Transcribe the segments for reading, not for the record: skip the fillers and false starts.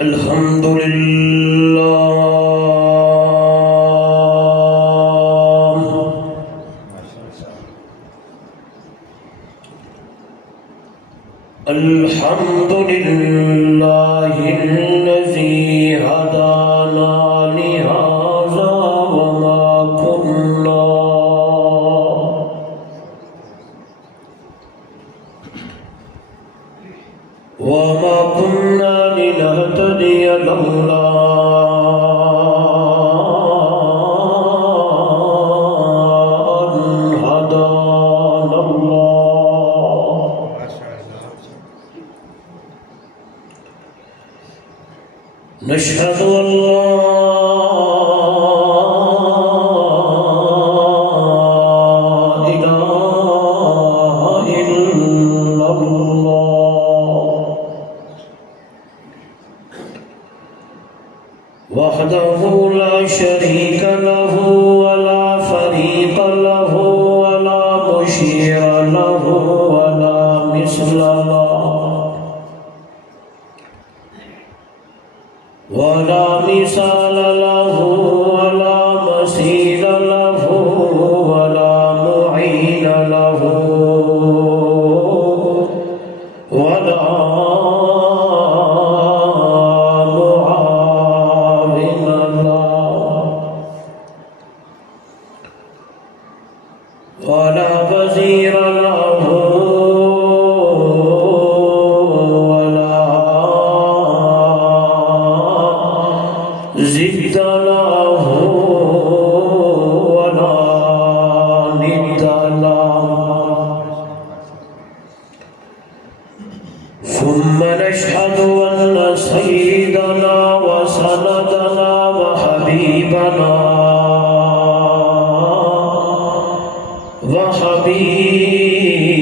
الحمد لله الحمد لله الذي هدانا لهذا وما كنا لنهتدي لولا أن هدانا الله نشهد أن لا إله إلا الله وحده لا شريك له ولا فريق له ولا مشير له ولا مثل له ولا مثال له ولا مثيل له ولا معين له ولا معاون له ولا وزير له زد له ولا ند له ثم نشهد أن سيدنا وسندنا وحبيبنا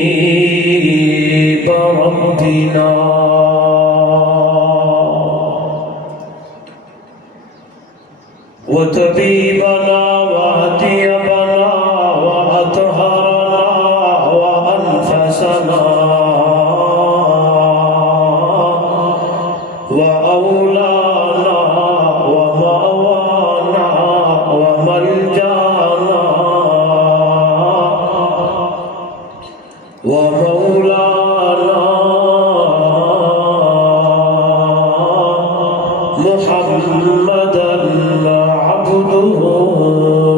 وحبيب ربنا وطبيبنا وأطيبنا وأطهرنا وأنفسنا وأولانا ومأوانا وملجانا ومولانا محمدا عبده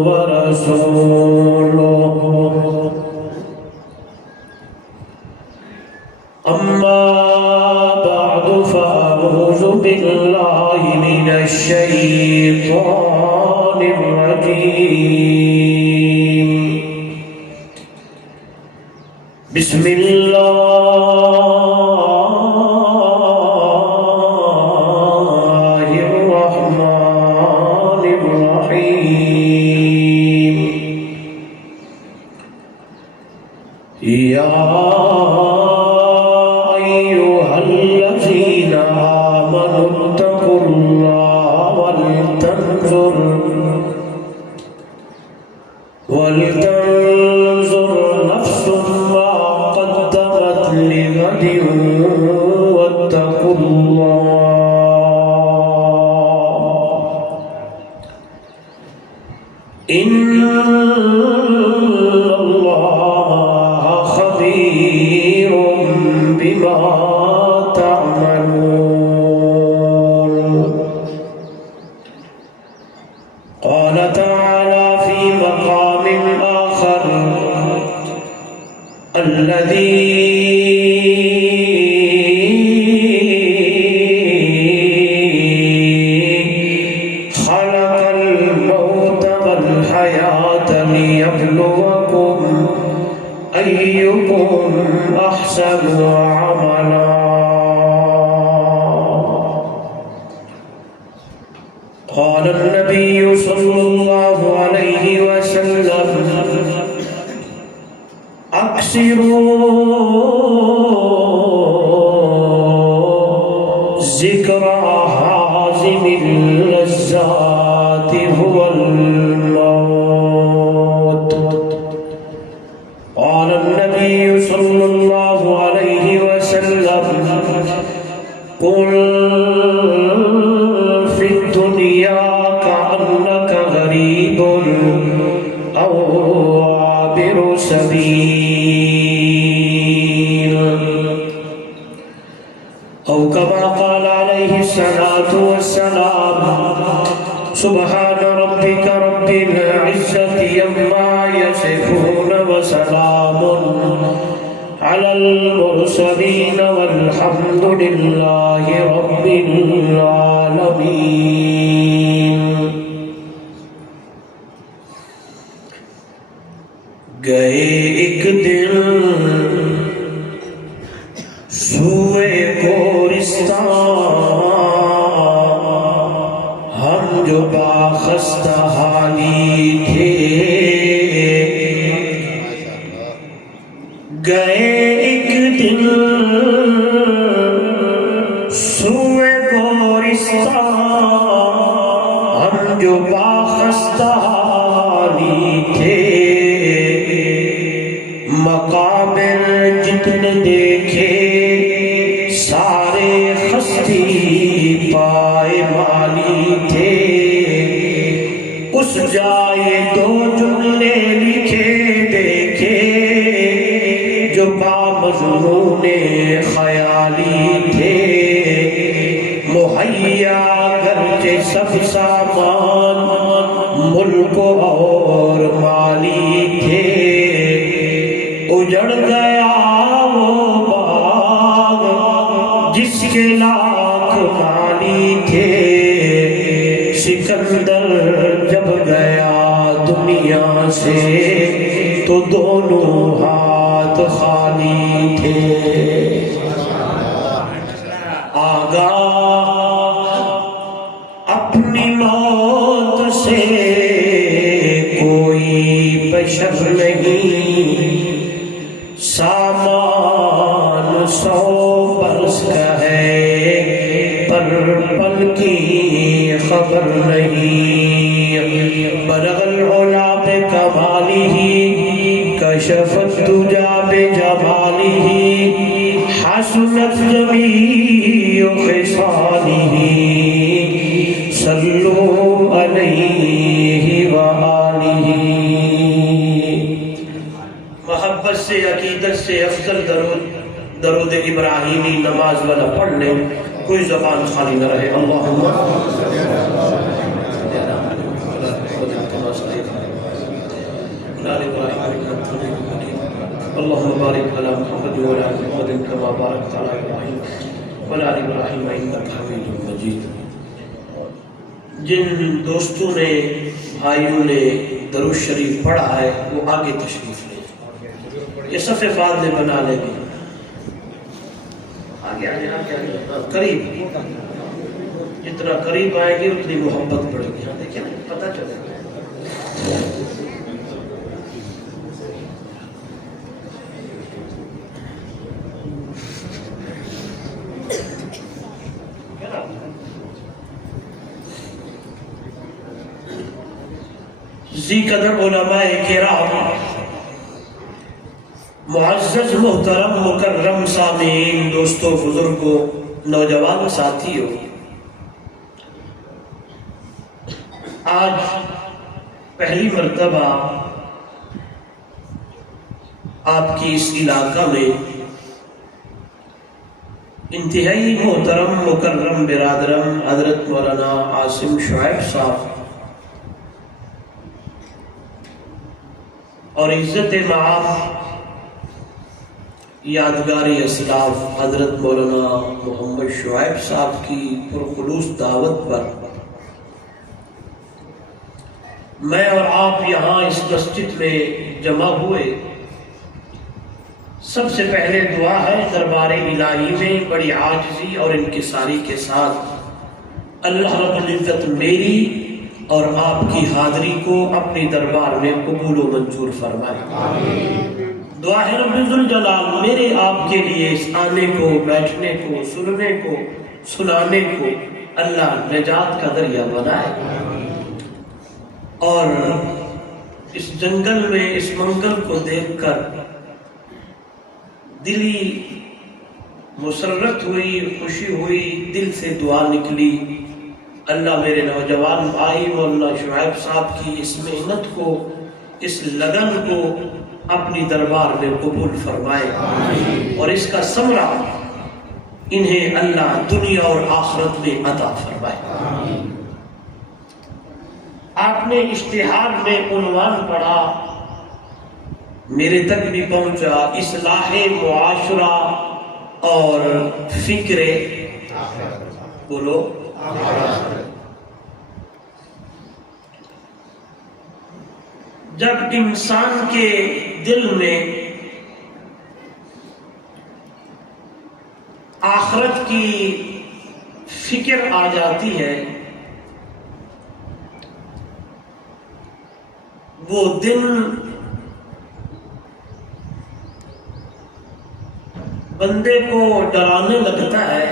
ورسوله أما بعد فأعوذ بالله من الشيطان الرجيم بسم الله الرحمن الرحيم يا أيها الذين آمنوا اتقوا الله ولتنظر نفس ما قدمت لغد واتقوا الله إن الله خبير بما تعملون قال تعالى في مقام آخر الذي خلق الموت والحياة ليبلوكم أيكم أحسن عملا قال النبي صلى الله عليه وسلم أكثروا ذكر هازم اللذات هو الموت قال النبي صلى الله عليه وسلم قل قال عليه الصلاة والسلام سبحان ربك رب العزة عما يصفون وسلام على المرسلين والحمد لله رب العالمين. گئے ایک دن سوئے گورستان ہم جو باخستہ حالی تھے. گئے ایک دن سوئے گورستان ہم جو باخستہ حالی تھے. مقابر جتنے دیکھے سارے خستی پائے مالی تھے. اس جائے دو جملے لکھے دیکھے جو بامضمون خیالی تھے. مہیا گرچہ سب سامان ملک اور مالی تھے. اجڑ گیا وہ باغ جس کے لاکھ مالی تھے. سکندر جب گیا دنیا سے تو دونوں ہاتھ خالی تھے. آگاہ اپنی موت سے کوئی بشر نہیں. سامان 100 برس کا ہے پر پل کی خبر نہیں. بلغ العلا بکمالہ کشفت الدجا بجمالہ حسنت جمیع خصالہ. صلوا علیہ وآلہ. محبت سے عقیدت سے افضل درود ابراہیمی نماز والا پڑھ لیں. کوئی زبان خالی نہ رہے. اللہم اللہم بارک علی محمد وعلی آل محمد کما بارکت علی ابراہیم وعلی آل ابراہیم انک حمید مجید. جن دوستوں نے بھائیوں نے درود شریف پڑھا ہے وہ آگے تشریف لیں. یہ صفحے بعد میں بنا لیں گے. آگے قریب جتنا قریب آئیں گے اتنی محبت بڑھے گی. ہاں دیکھیں پتہ چلے. ذی قدر علماء کرام، معزز محترم مکرم سامعین، دوستوں، بزرگوں، نوجوان ساتھیوں، آج پہلی مرتبہ آپ کی اس علاقہ میں انتہائی محترم مکرم برادرم حضرت مولانا عاصم شعیب صاحب اور عزت معاف یادگاری اسلاف حضرت مولانا محمد شعیب صاحب کی پرخلوص دعوت پر میں اور آپ یہاں اس مسجد میں جمع ہوئے. سب سے پہلے دعا ہے دربار الہی میں بڑی عاجزی اور انکساری کے ساتھ اللہ رب العزت میری اور آپ کی حاضری کو اپنی دربار میں قبول و منظور فرمائے. دعا ہے رب ذوالجلال میرے آپ کے لیے اس آنے کو، بیٹھنے کو، سننے کو، سنانے کو اللہ نجات کا ذریعہ بنائے. اور اس جنگل میں اس منگل کو دیکھ کر دلی مسرت ہوئی، خوشی ہوئی، دل سے دعا نکلی. اللہ میرے نوجوان بھائی مولانا شعیب صاحب کی اس محنت کو، اس لگن کو اپنی دربار میں قبول فرمائے اور اس کا ثمرہ انہیں اللہ دنیا اور آخرت میں عطا فرمائے۔ آپ نے اشتہار میں عنوان پڑھا، میرے تک بھی پہنچا، اصلاح معاشرہ اور فکر بولو۔ جب انسان کے دل میں آخرت کی فکر آ جاتی ہے، وہ دن بندے کو ڈرانے لگتا ہے۔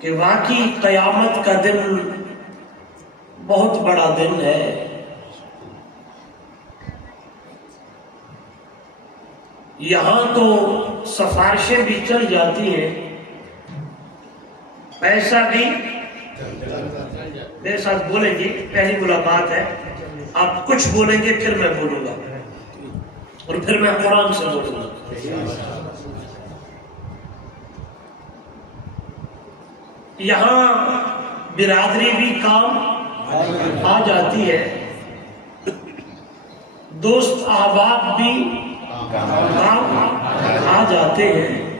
کہ واقعی قیامت کا دن بہت بڑا دن ہے۔ یہاں تو سفارشیں بھی چل جاتی ہیں، پیسہ بھی میرے ساتھ بولیں گے، پہلی ملاقات ہے، آپ کچھ بولیں گے پھر میں بولوں گا اور پھر میں قرآن سے بولوں گا۔ یہاں برادری بھی کام آ جاتی ہے، دوست احباب بھی کام آ جاتے ہیں،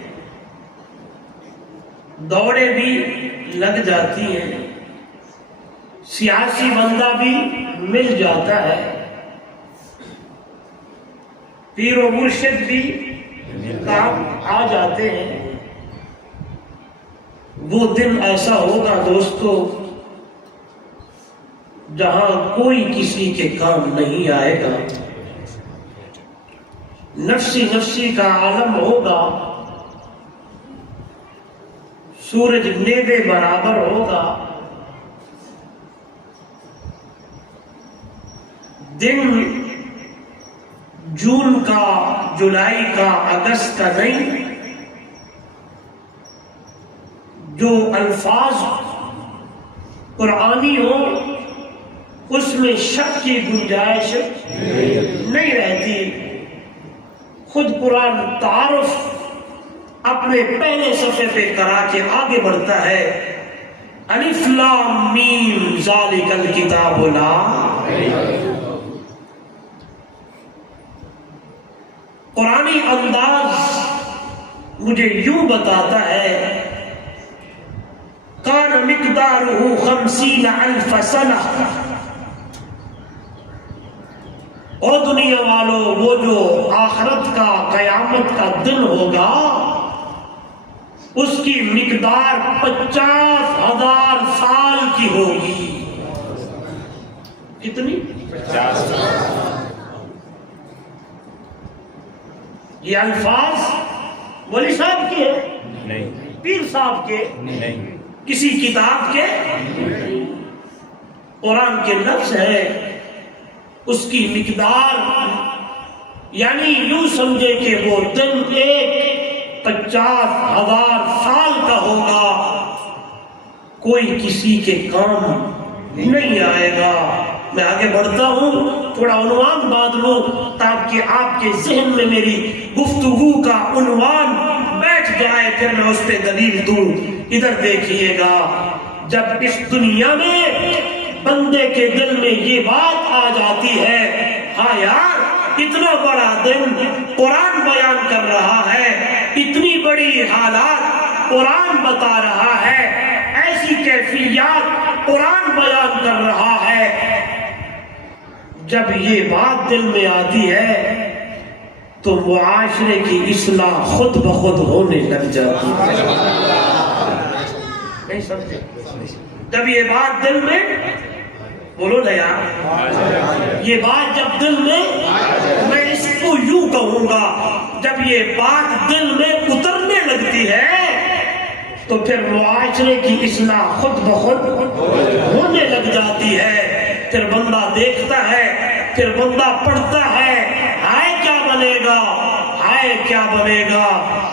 دوڑے بھی لگ جاتی ہیں، سیاسی بندہ بھی مل جاتا ہے، پیر و مرشد بھی کام آ جاتے ہیں۔ وہ دن ایسا ہوگا دوستو جہاں کوئی کسی کے کام نہیں آئے گا، نفسی نفسی کا عالم ہوگا، سورج نیوے برابر ہوگا، دن جون کا، جولائی کا، اگست کا نہیں، جو الفاظ قرآنی ہو اس میں شک کی گنجائش نہیں رہتی۔ خود قرآن تعارف اپنے پہلے صفحے پہ کرا کے آگے بڑھتا ہے، الف لام میم ذالک الکتاب لا۔ قرآنی انداز مجھے یوں بتاتا ہے، کان مقدارہ 50,000 سنہ۔ او دنیا والوں، وہ جو آخرت کا، قیامت کا دن ہوگا، اس کی مقدار 50,000 سال کی ہوگی۔ کتنی؟ 50۔ یہ الفاظ ولی صاحب کے نہیں، پیر صاحب کے نہیں، کسی کتاب کے، قرآن کے لفظ ہے۔ اس کی مقدار یعنی یوں سمجھے کہ وہ دن 50,000 سال کا ہوگا، کوئی کسی کے کام نہیں آئے گا۔ میں آگے بڑھتا ہوں، تھوڑا عنوان بدلوں تاکہ آپ کے ذہن میں میری گفتگو کا عنوان بیٹھ جائے، پھر میں اس پہ دلیل دوں۔ ادھر دیکھیے گا، جب اس دنیا میں بندے کے دل میں یہ بات آ جاتی ہے، ہاں یار اتنا بڑا دن قرآن بیان کر رہا ہے، اتنی بڑی حالات قرآن بتا رہا ہے، ایسی کیفیات قرآن بیان کر رہا ہے، جب یہ بات دل میں آتی ہے تو معاشرے کی اصلاح خود بخود ہونے لگ جاتی ہے۔ نہیں سمجھے؟ جب یہ بات دل میں، بولو نا یار، یہ بات جب دل میں اس کو یوں کہوں گا، جب یہ بات دل میں اترنے لگتی ہے تو پھر معاشرے کی اصلاح خود بخود ہونے لگ جاتی ہے۔ پھر بندہ دیکھتا ہے، پھر بندہ پڑھتا ہے، ہائے کیا بنے گا، ہائے کیا بنے گا،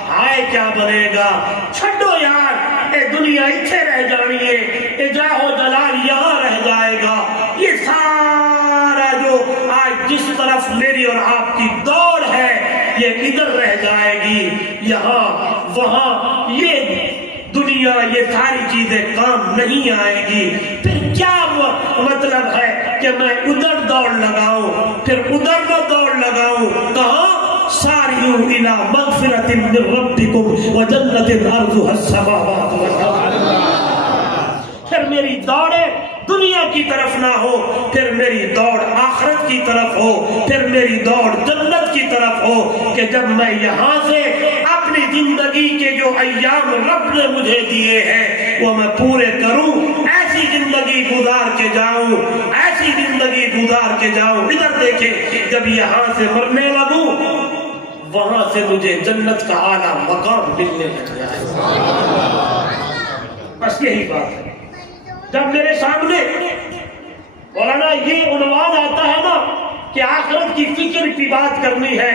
ہائے کیا بنے گا۔ چھڈو یار، اے دنیا اتھے رہ جانی ہے، اے جاہ و جلال یہاں رہ جائے گا۔ یہ سارا جو آج جس طرف میری میری اور آپ کی دوڑ ہے یہ ادھر رہ جائے گی، یہاں وہاں یہ دنیا یہ ساری چیزیں کام نہیں آئے گی۔ پھر کیا مطلب ہے کہ میں ادھر دوڑ لگاؤں پھر ادھر نہ دوڑ لگاؤں؟ کہاں ساریو الی مغفرۃ من ربکم وجنۃ عرضها السماوات والارض۔ پھر میری دوڑیں دنیا کی طرف نہ ہو، پھر میری دوڑ آخرت کی طرف ہو، پھر میری دوڑ جنت کی طرف ہو، کہ جب میں یہاں سے اپنی زندگی کے جو ایام رب نے مجھے دیے ہیں وہ میں پورے کروں، ایسی زندگی گزار کے جاؤں، ایسی زندگی گزار کے جاؤں۔ ادھر دیکھیں، جب یہاں سے مرنے لگوں وہاں سے مجھے جنت کا اعلیٰ مقام ملنے لگ جائے۔ بس یہی بات ہے۔ جب میرے سامنے مولانا یہ عنوان آتا ہے نا کہ آخرت کی فکر کی بات کرنی ہے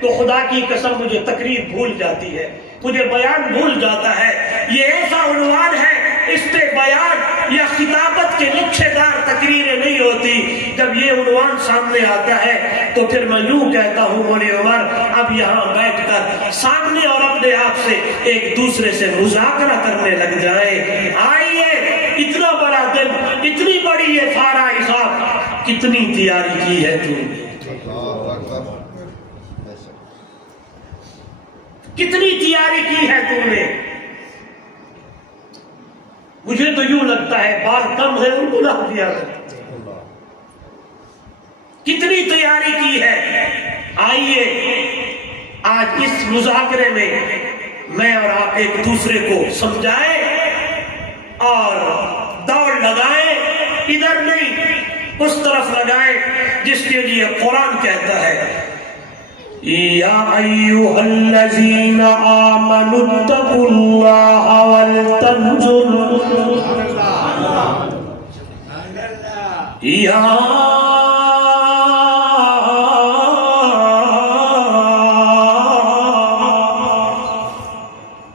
تو خدا کی قسم مجھے تقریر بھول جاتی ہے، مجھے بیان بھول جاتا ہے۔ یہ ایسا عنوان ہے، اس پہ بیان یا خطابت کے نقشے دار تقریریں نہیں ہوتی۔ جب یہ عنوان سامنے آتا ہے تو پھر میں یوں کہتا ہوں مولی عمر اب یہاں بیٹھ کر سامنے اور اپنے آپ سے ایک دوسرے سے مذاکرہ کرنے لگ جائیں۔ آئیے، اتنا بڑا دن، اتنی بڑی یہ سارا حساب، کتنی تیاری کی ہے تو نے؟ کتنی تیاری کی ہے تو نے؟ مجھے تو یوں لگتا ہے بال کم ہے ان کو رکھ دیا ہے۔ کتنی تیاری کی ہے؟ آئیے آج اس مذاکرے میں اور آپ ایک دوسرے کو سمجھائیں اور دوڑ لگائیں، ادھر نہیں اس طرف لگائیں جس کے لیے قرآن کہتا ہے یا ایھا الذین آمنوا اتقوا اللہ ولتنظر یا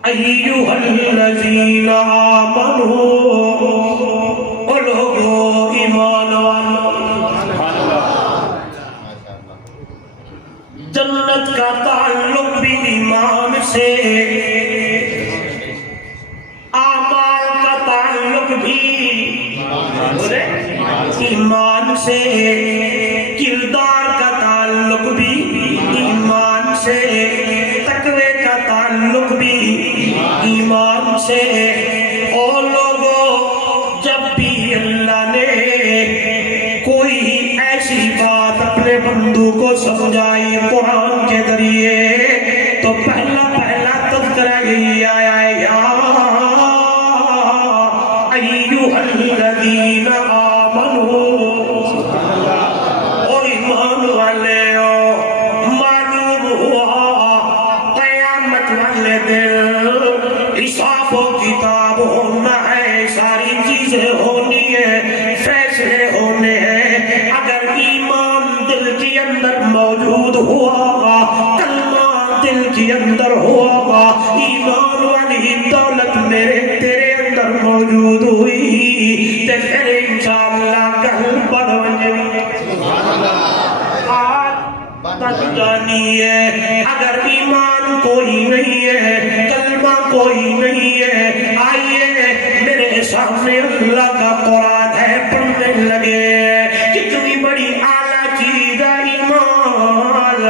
ایھا الذین آمنوا جنت کا تعلق بھی ایمان سے، اعمال کا تعلق بھی ایمان سے، کردار کا تعلق بھی ایمان سے، تقوی کا تعلق بھی ایمان سے۔ اور لوگوں جب بھی اللہ نے کوئی ایسی بات اپنے بندوں کو سمجھائی قرآن کے ذریعے تو پہلا تذکرہ یہی آیا ہے یا ایھا الذین آمنوا، اور ایمان والےو معلوم ہوا قیامت والے دن حساب و کتاب ہونا ہے، ساری چیزیں ہونی ہے، فیصلے ہونے ہیں۔ اگر ایمان دل کے اندر موجود ہوا، کلمہ دل کے اندر ہوا، ایمان والی دولت میرے تیرے اندر موجود ہوئی تو پھر انشاءاللہ کل بڑھ جانی ہے۔ اگر ایمان کوئی نہیں ہے، کلمہ کوئی نہیں ہے، آئیے میرے سامنے اللہ کا قرآن ہے، پڑھنے لگے۔ کتنی بڑی اعلیٰ چیز ہے ایمان،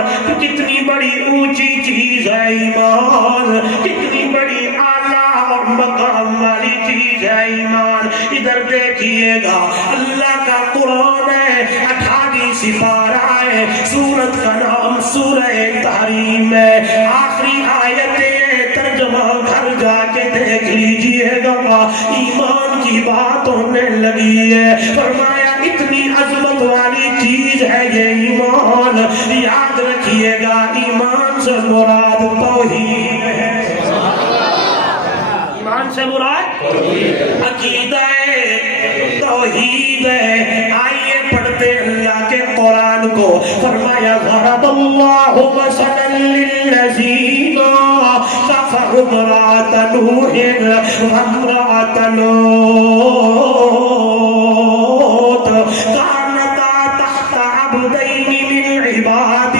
کتنی بڑی اونچی چیز ہے ایمان، کتنی بڑی اعلیٰ اور مقام والی چیز ہے ایمان۔ ادھر دیکھیے گا اللہ کا قرآن ہے، 28 سپارہ ہے، سورت کا نام سورہ تحریم ہے، آخری آیتیں ترجمہ گھر جا کے دیکھ لیجئے گا، ایمان کی بات ہونے لگی ہے۔ فرمایا اتنی عظمت والی چیز ہے یہ ایمان، یاد رکھیے گا ایمان سے مراد توحید ہے۔ ایمان سے مراد عقیدہ توحید ہے۔ آئیے پڑھتے اللہ کے قرآن کو۔ فرمایا ضرب اللہ مثلا للذین کفروا امرأۃ نوح وامرأۃ لوط كانتا تحت عبدين من عبادنا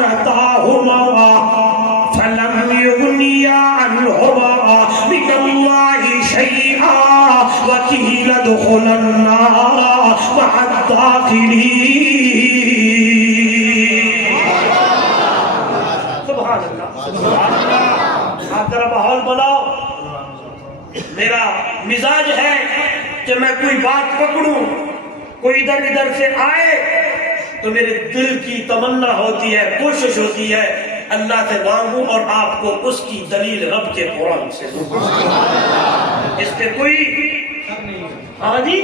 فخانتاهما فلم يغنيا عنهما من الله شيئا وقيل ادخلا النار مع الداخلين. سبحان اللہ. آپ ذرا ماحول بناؤ. میرا مزاج ہے کہ میں کوئی بات پکڑوں، کوئی ادھر ادھر سے آئے تو میرے دل کی تمنا ہوتی ہے، کوشش ہوتی ہے اللہ سے مانگوں اور آپ کو اس کی دلیل رب کے قرآن سے دوں. اس پہ کوئی ہاں جی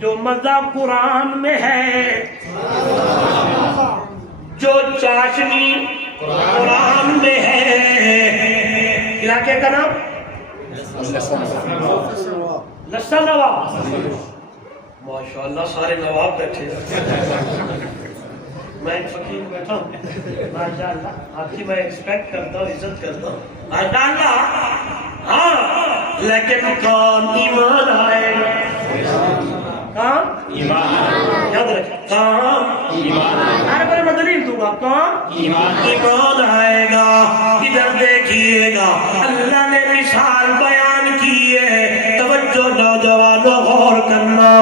جو مذہب قرآن میں ہے، جو چاشنی قرآن میں ہے. علاقے کا نام لسن نواب. ماشاءاللہ سارے نواب بیٹھے ہیں. میں فقیر بیٹھا ہوں. ماشاءاللہ آپ کی میں ایکسپیکٹ کرتا ہوں، عزت کرتا ہوں. ماشاءاللہ. ہاں لیکن کام ایمان آئے گا. کام ایمان یاد رکھیں. کام ایمان. ہر بار میں دلیل دوں گا. کام ایمان آئے گا. ادھر دیکھیے گا اللہ نے مثال بیان کی ہے. توجہ نوجوانوں غور کرنا.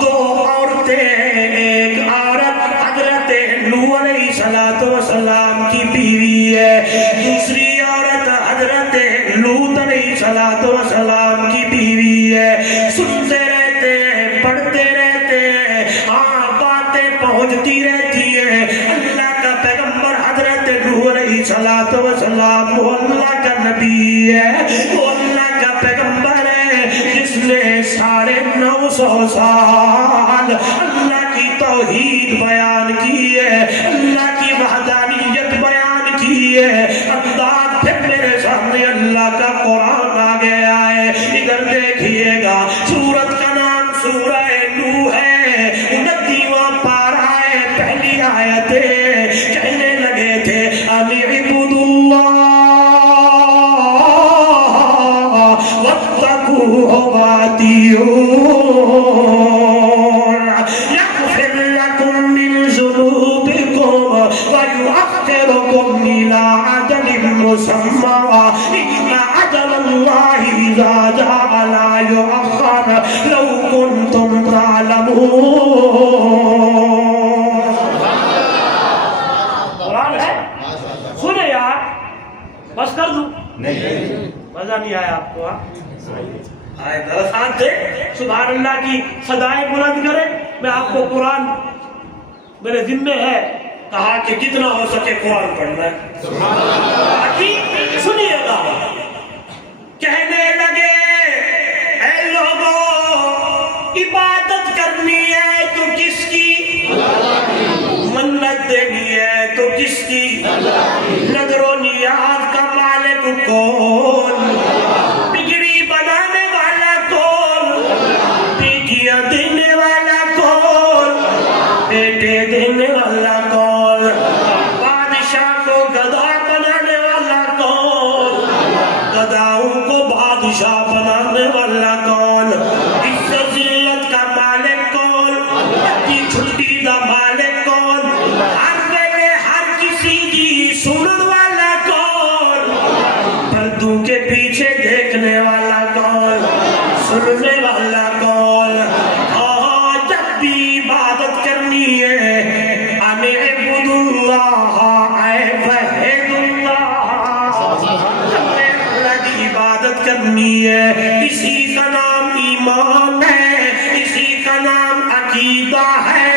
دو عورتیں، ایک عورت حضرت نوح علیہ السلام کی بیوی ہے، دوسری عورت حضرت لوط علیہ السلام کی بیوی ہے. سنتے رہتے ہیں، پڑھتے رہتے ہیں، ہاں باتیں پہنچتی رہتی ہیں. اللہ کا پیغمبر حضرت نوح علیہ السلام وہ اللہ کا نبی ہے، وہ اللہ کا پیغمبر ہے جس نے 950 سال اللہ کی توحید بیان کی ہے، اللہ کی وحدانیت بیان کی ہے. انداز پھر میرے سامنے اللہ کا قرآن آ گیا ہے. ادھر دیکھیے گا سورت کا نام سورہ نوح ہے. 29واں پارہ ہے. پہلی آیت کہنے لگے تھے ان اعبدوا اللہ واتقوہ واطیعون یغفر لکم من ذنوبکم ویؤخرکم الی اجل مسمى ان اجل اللہ اذا جاء لا یؤخر لو کنتم تعلمون. قرآن ہے. سنے یار بس کر دوں. مزہ نہیں آیا آپ کو؟ آئے ذرا ساتھ دے. سبحان اللہ کی صدائیں بلند کرے. میں آپ کو قرآن میرے ذمہ ہے کہا کہ جتنا ہو سکے قرآن پڑھنا ہے. باقی سنیے گا. کہنے لگے اے لوگوں عبادت کرنی ہے تو کس کی؟ منت دینی ہے تو کس کی؟ نظر و نیاز کا مالک کون؟ بگڑی بنانے والا کون؟ بیٹیاں دینے والا کون؟ بیٹے دینے والا کون؟ بادشاہ کو گدا بنانے والا کون؟ گداؤں کو بادشاہ بنانے والا کون؟ عزت ذلت کا مالک کون؟ کی چھٹی دا مالک کون؟ ہر ویلے ہر کسی کی سنن والا کون؟ پردوں کے پیچھے دیکھنے والا کون؟ سننے والا کون؟ جب بھی عبادت کرنی ہے ان اعبدوا اللہ اے وحد اللہ. اللہ کی عبادت کرنی ہے. اسی کا نام ایمان ہے، اسی کا نام عقیدہ ہے،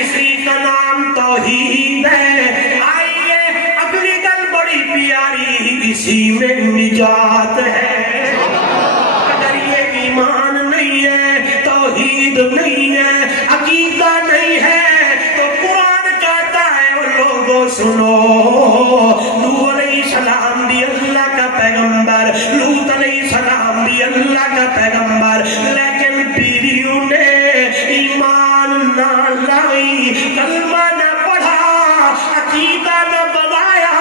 اسی کا نام توحید ہے. آئیے اگلی گل بڑی پیاری، اسی میں نجات ہے. اگر یہ ایمان نہیں ہے، توحید نہیں ہے، عقیدہ نہیں ہے تو قرآن کہتا ہے وہ لوگوں سنو. نوح علیہ السلام بھی اللہ کا پیغمبر، لوط علیہ السلام بھی اللہ کا پیغمبر، لیکن بیویوں نے ایمان نہ لائی، کلمہ نہ پڑھا، عقیدہ نہ بنایا،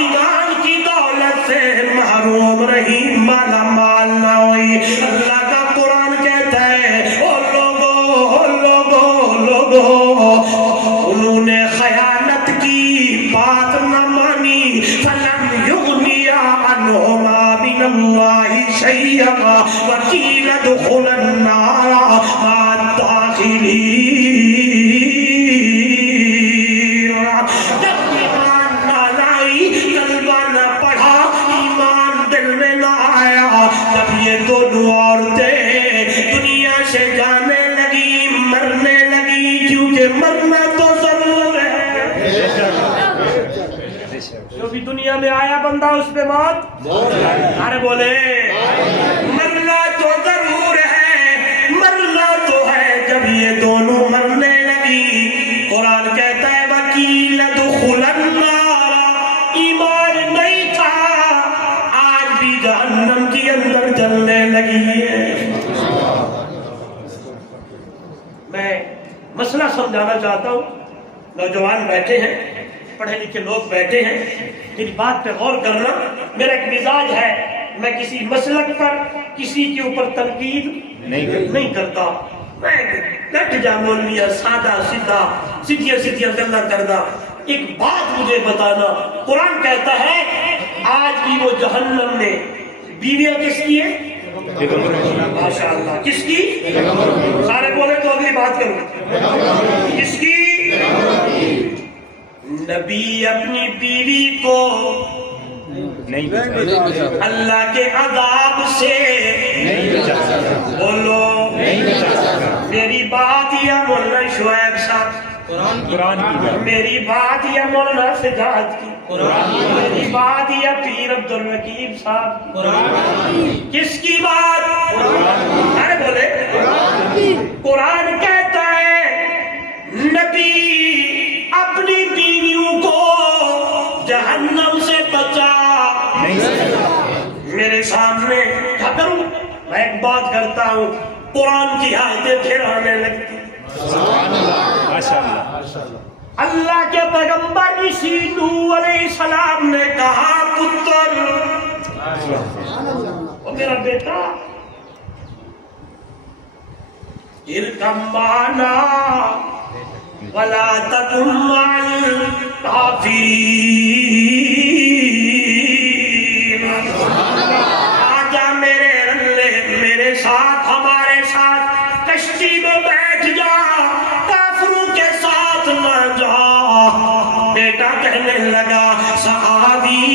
ایمان کی دولت سے محروم رہی، مالا مال نہ ہوئی. اللہ کا قرآن کہتا ہے او لوگوں انہوں نے خیال مریم وقیل ادخل النار مع الداخلین۔ جب ایمان نہ لائی، کلمہ نہ پڑھا، ایمان دل میں نہ آیا، جب یہ دونوں عورتیں دنیا سے جانے لگی، مرنے لگی، کیونکہ مرنا تو ضرور ہے۔ جو بھی دنیا میں آیا بندہ اس پہ موت، سارے بولے مرنا تو ضرور ہے، مرنا تو ہے۔ جب یہ دونوں مرنے لگی، قرآن کہتا ہے وکیل ادخل النار، ایمان نہیں تھا، آج بھی جہنم کے اندر جلنے لگی ہے۔ میں مسئلہ سمجھانا چاہتا ہوں، نوجوان بیٹھے ہیں، پڑھے لکھے لوگ بیٹھے ہیں، میری بات پہ غور کرنا۔ میرا ایک مزاج ہے، میں کسی مسلک پر کسی کے اوپر تنقید نہیں کرتا، میں ڈٹ جا مولویا، سادہ سیدھا سیدھیاں سیدھیاں گلاں کرنا۔ ایک بات مجھے بتانا، قرآن کہتا ہے آج بھی وہ جہنم میں بیویاں کس کی ہیں؟ ماشاءاللہ، کس کی؟ سارے بولے تو اگلی بات کروں، کس کی؟ نبی اپنی بیوی کو اللہ کے عذاب سے بولو، میری بات یا مولانا شعیب صاحب، میری بات یا مولانا سجاد کی، میری بات یا پیر عبد الرقیب صاحب، کس کی بات؟ ارے بولے، قرآن کہتا ہے نبی اپنی بیویوں کو جہنم سے بچا۔ میرے سامنے کیا کروں؟ میں ایک بات کرتا ہوں، قرآن کی آیتیں پھر آنے لگتی۔ اللہ کے پیغمبر اسی نوح علیہ السلام نے کہا پتر، او میرا بیٹا، ارکب معنا ولا تکن مع الکافرین، آجا میرے رلے، میرے ساتھ، ہمارے ساتھ کشتی میں بیٹھ جا، کافروں کے ساتھ نہ جا۔ بیٹا کہنے لگا صحابی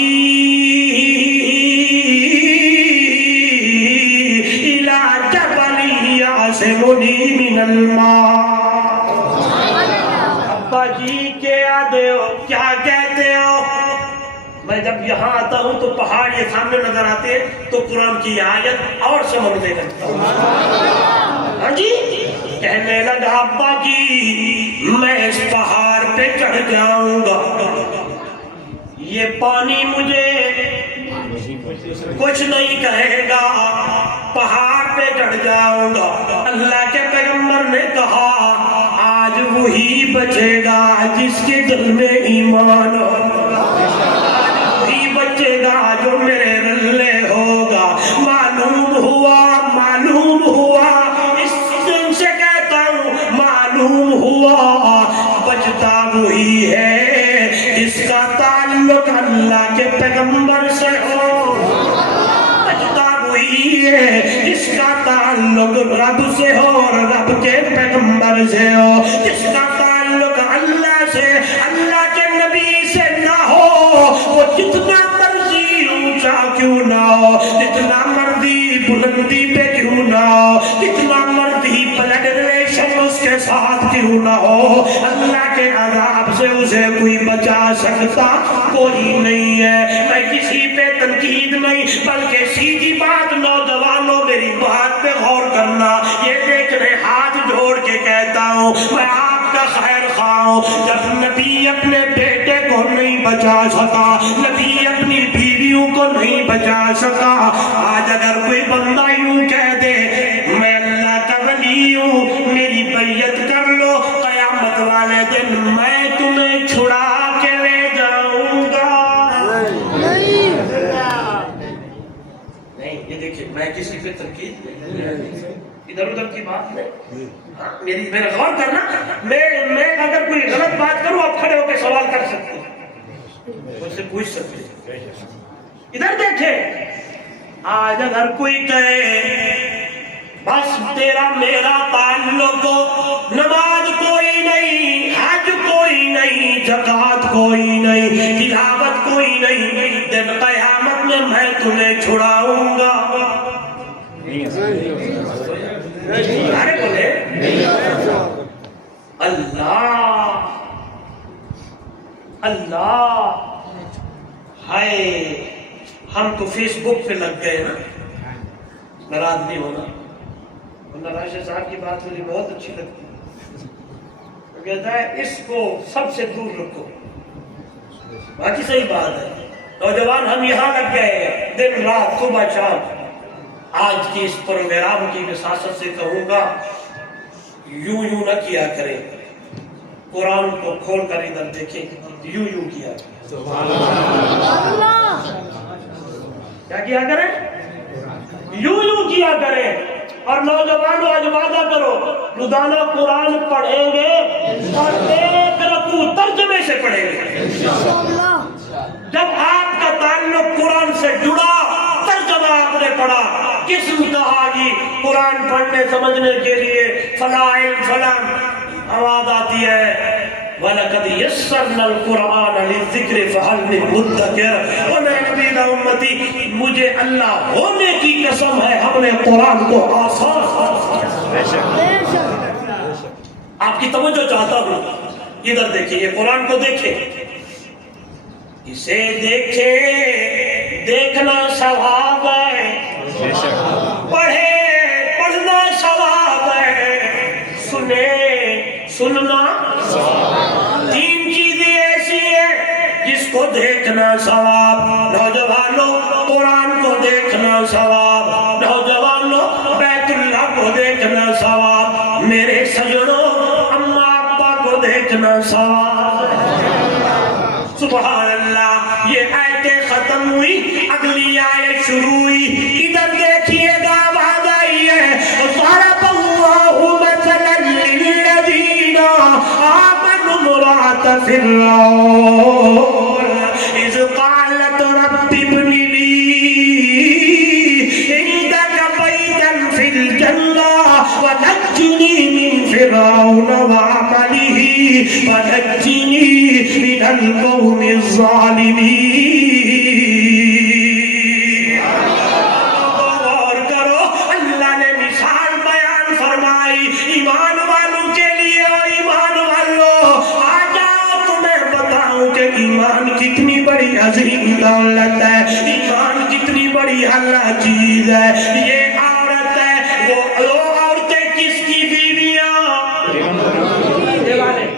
الی جبل یعصمنی من الماء، ابا جی کیا دے ہو، کیا کہتے ہو؟ میں جب یہاں آتا ہوں تو پہاڑ یہ سامنے نظر آتے ہیں تو قرآن کی آیت اور سمجھنے لگتا ہوں۔ ہاں جی، کہنے لگا ابا جی میں اس پہاڑ پہ چڑھ جاؤں گا، یہ پانی مجھے کچھ نہیں کہے گا، پہاڑ پہ چڑھ جاؤں گا۔ اللہ کے پیغمبر نے کہا آج وہی بچے گا جس کے دل میں ایمان ہو، آج وہی بچے گا جو میرے رلے ہوگا۔ معلوم ہوا اس دن سے کہتا ہوں، معلوم ہوا بچتا وہی ہے جس کا تعلق اللہ کے پیغمبر سے ہو، بچتا وہی ہے جس کا تعلق رب سے ہو اور رب کے پیغمبر سے ہو، جس کا تعلق اللہ سے، اللہ کے نبی سے نہ ہو، وہ جتنا مرضی اونچا کیوں نہ ہو، جتنا مرضی بلندی پہ کیوں نہ ہو، جتنا مرضی بلڈ ریلیشن اس کے ساتھ کیوں نہ ہو، اللہ کے عذاب سے اسے کوئی بچا سکتا کوئی نہیں ہے۔ میں کسی پہ تنقید نہیں بلکہ سیدھی بات، نوجوانوں میری بات پہ غور کرنا، یہ دیکھنے ہاتھ جوڑ کے کہتا ہوں میں آپ کا خیر خواہ ہوں۔ جب نبی اپنے بیٹے کو نہیں بچا سکا، نبی اپنی بیویوں کو نہیں بچا سکا، آج اگر کوئی بندہ یوں کہہ دے میں اللہ کا ولی ہوں، میری بیعت کر لو، قیامت والے دن میں تمہیں چھڑا کے لے جاؤں گا۔ نہیں، یہ دیکھیں میں کسی پہ تنقید نہیں، ادھر ادھر کی بات نہیں، میرا غور کرنا، میں اگر کوئی غلط بات کروں آپ کھڑے ہو کے سوال کر سکتے ہیں، مجھ سے پوچھ سکتے ہیں۔ ادھر دیکھیں آج اگر کوئی کہے بس تیرا میرا تعلق نماز کوئی نہیں، حج کوئی نہیں، زکات کوئی نہیں، تلاوت کوئی نہیں، دن قیامت میں میں تمہیں چھڑاؤں گا، ارے بولے اللہ اللہ ہائے، ہم تو فیس بک پہ لگ گئے نا، ناراض نہیں ہونا، راشد صاحب کی بات مجھے بہت اچھی لگتی ہے، وہ کہتا ہے اس کو سب سے دور رکھو، باقی صحیح بات ہے، نوجوان ہم یہاں لگ گئے دن رات صبح شام۔ آج کی اس پروگرام کی وساست سے کہوں گا یوں یوں نہ کیا کریں، قرآن کو کھول کر ادھر دیکھیں، یوں یوں کیا کیا کیا کریں، یوں یوں کیا کریں۔ اور نوجوانوں آج وعدہ کرو روزانہ قرآن پڑھیں گے اور ایک رکوع ترجمے سے پڑھیں گے۔ جب آپ کا تعلق قرآن سے جڑا، ترجمہ آپ نے پڑھا، کس نے کہا جی قرآن پڑھنے سمجھنے کے لیے فلاں فلاں آواز آتی ہے وَلَقَدْ يَسَّرْنَا الْقُرْآنَ لِلذِّكْرِ فَهَلْ مِن مُدَّكِرٍ، اور میں نبی دا امتی، مجھے اللہ ہونے کی قسم ہے ہم نے قرآن کو آسان۔ آپ کی توجہ چاہتا ہوں، ادھر دیکھیں، یہ قرآن کو دیکھیں، اسے دیکھے دیکھنا ثواب ہے، پڑھے پڑھنا ثواب ہے، سنے سننا، تین چیزیں ایسی ہیں جس کو دیکھنا ثواب۔ نوجوانوں قرآن کو دیکھنا ثواب، نوجوانوں بیت اللہ کو دیکھنا ثواب، میرے سجنوں اماں ابا کو دیکھنا ثواب۔ سبحان اللہ، یہ آیتیں ختم ہوئی، اگلی آیت شروع ہوئی، ادھر دیکھیے گا آواز آئی ہے ضرب اللہ مثلا للذین آمنوا امرأة فرعون اذ قالت رب ابن لی عندك بیتا فی الجنہ ونجنی من فرعون وعمله ونجنی من القوم الظالمین۔ غور کرو، اللہ نے مثال بیان فرمائی ایمان والوں کے لیے۔ ایمان والوں، آ جاؤ تمہیں بتاؤں کہ ایمان کتنی بڑی عظیم دولت ہے، ایمان کتنی بڑی اللہ چیز ہے۔ یہ عورت ہے، وہ عورتیں کس کی بیویاں؟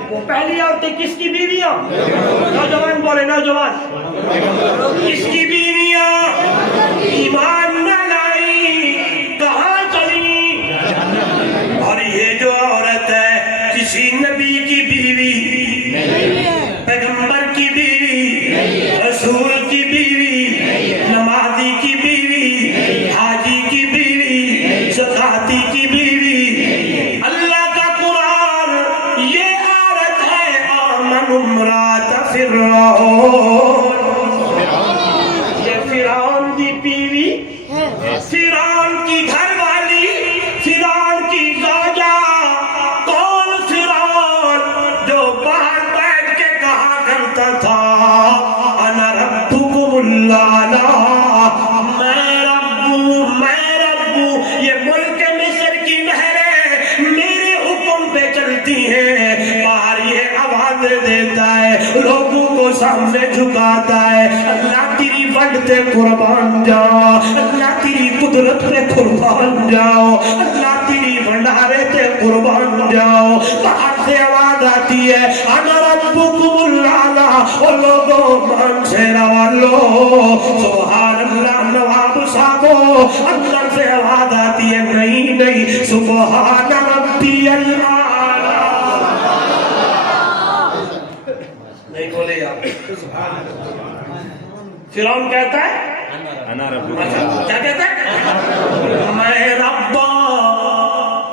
وہ پہلی عورتیں کس کی بیویاں؟ نوجوان بولے، نوجوان کس کی بیویاں؟ ایمان نہ لائی کہاں چلی؟ اور یہ جو عورت ہے کسی نبی کی بیوی، پیغمبر کی بیوی، رسول کی بیوی، نمازی کی بیوی، حاجی کی بیوی، زکاتی کی بیوی، اللہ کا قرآن، یہ عورت ہے آمن امرأة فرعون، یہ فرعون کی بیوی، فرعون کی گھر والی، فرعون کی زوجہ۔ کون فرعون؟ جو باہر بیٹھ کے کہا کرتا تھا انا ربکم الاعلی، میں رب ہوں، میں رب ہوں۔ یہ ملک مصر کی نہریں میرے حکم پہ چلتی ہیں، باہر یہ آواز دیتا ہے، لوگوں کو سامنے جھکاتا ہے، اللہ تیری ونڈ تے قربان جاؤ، اللہ تیری قدرت پہ قربان جاؤ، اللہ تیری بھنڈارے تے قربان جاؤ۔ باہر سے آواز آتی ہے انا ربکم الاعلی، او لوگوں مان سے روالو، سبحان اللہ۔ نواب صاحبو، اندر سے آواز آتی ہے نہیں نہیں، سبحان ربی الاعلی، نہیں بولے آپ۔ فرعون کہتا ہے کیا کہتا ہے؟ میں رب۔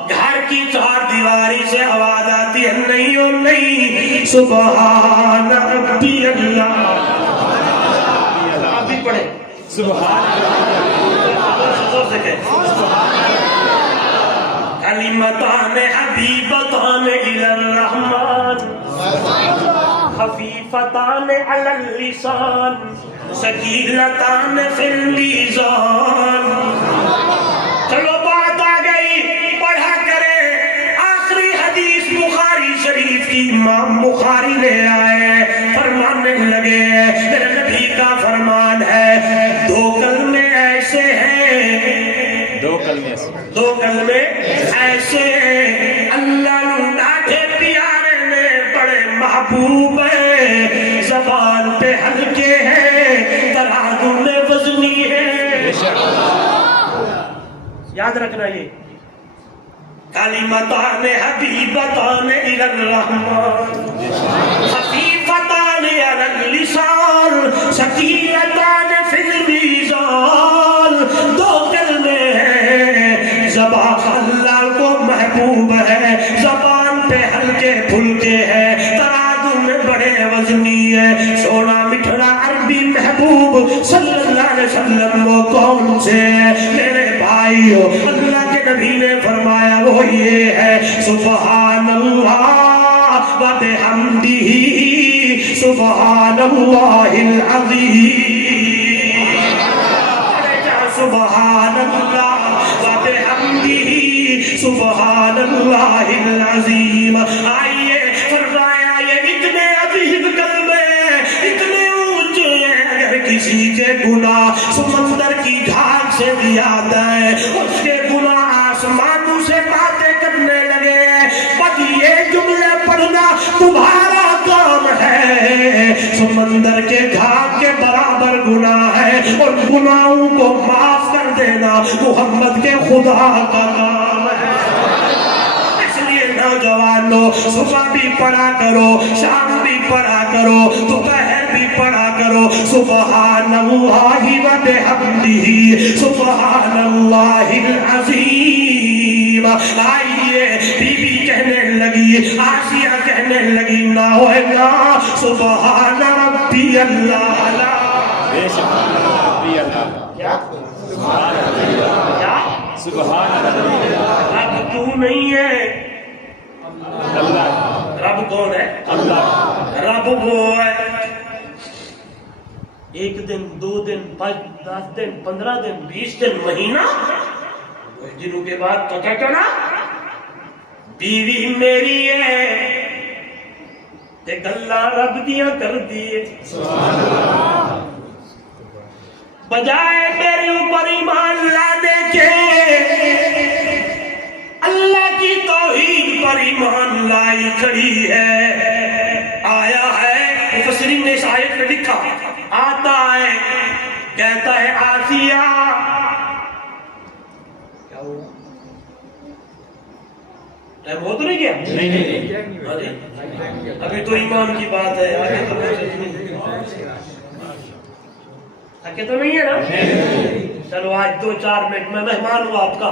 گھر کی چار دیواری سے آواز آتی ہے نہیں اور نہیں، سبحان ربی اللہ۔ آپ بھی پڑھیں سبحان اللہ۔ زور سے کہیں کلمتان حبیبتان الی الرحمن خفیفتان علی اللسان ثقیلتان فی المیزان. چلو بات آ گئی، پڑھا کرے آخری حدیث بخاری شریف کی امام بخاری لے آئے، فرمانے لگے میرے نبی کا فرمان ہے دو کلمے ایسے ہیں، دو کلمے ایسے ہیں اللہ لاٹھے پیارے میں بڑے محبوب ہیں، زبان پہ ہلکے ہیں ترازو میں وزنی ہے. یاد رکھنا یہ کلمتان حبیبتان الی الرحمن خفیفتان علی اللسان ثقیلتان فی المیزان. دو کلمے ہیں، زبان اللہ کو محبوب ہے، زبان پہ ہلکے پھلکے ہیں، ترازو میں بڑے وزنی ہے. سونا مٹھڑا عربی محبوب صلی اللہ علیہ وسلم وہ کون سے ہیں میرے بھائیو؟ اللہ کے نبی نے فرمایا وہ یہ ہے سبحان اللہ و بحمدہ سبحان اللہ العظیم. سبحان اللہ و بحمدہ سبحان اللہ العظیم. آئیے فرمایا یہ اتنے عظیم کلمے اتنے اونچے ہیں، اگر کسی کے گناہ سمندر کی جھاگ سے زیادہ ہے، اس کے گناہ آسمانوں سے باتیں کرنے لگے، بس یہ جملے پڑھنا تمہارا کام ہے. سمندر کے جھاگ کے برابر گناہ ہے اور گناہوں کو معاف کر دینا محمد کے خدا کا کام ہے. اس لیے نوجوانوں صبح بھی پڑھا کرو، شام بھی پڑھا کرو، دوپہر بھی پڑھا کرو سبحان اللہ و بحمدہ سبحان اللہ العظیم. آئیے بی بی کہنے لگی، آسیہ کہنے لگی نا ہوئے نا سبحان ربی اللہ. رب تو نہیں ہے، رب کون ہے؟ رب وہ ہے. ایک دن، دو دن، 10 دن، 15 دن، 20 دن، مہینہ، کچھ دنوں کے بعد پتہ چلا بیوی میری ہے ایک اللہ رب دیا کر دیے. بجائے میرے اوپر ایمان لانے کے اللہ کی توحید پر ایمان لائی کھڑی ہے. آیا ہے مفسرین نے اس آیت میں لکھا، آتا ہے کہتا ہے آسیہ کیا ہوا؟ ٹائم ہو تو نہیں گیا؟ نہیں، ابھی تو ایمان کی بات ہے، آگے تو نہیں ہے نا. چلو آج 2-4 منٹ میں مہمان ہوں آپ کا،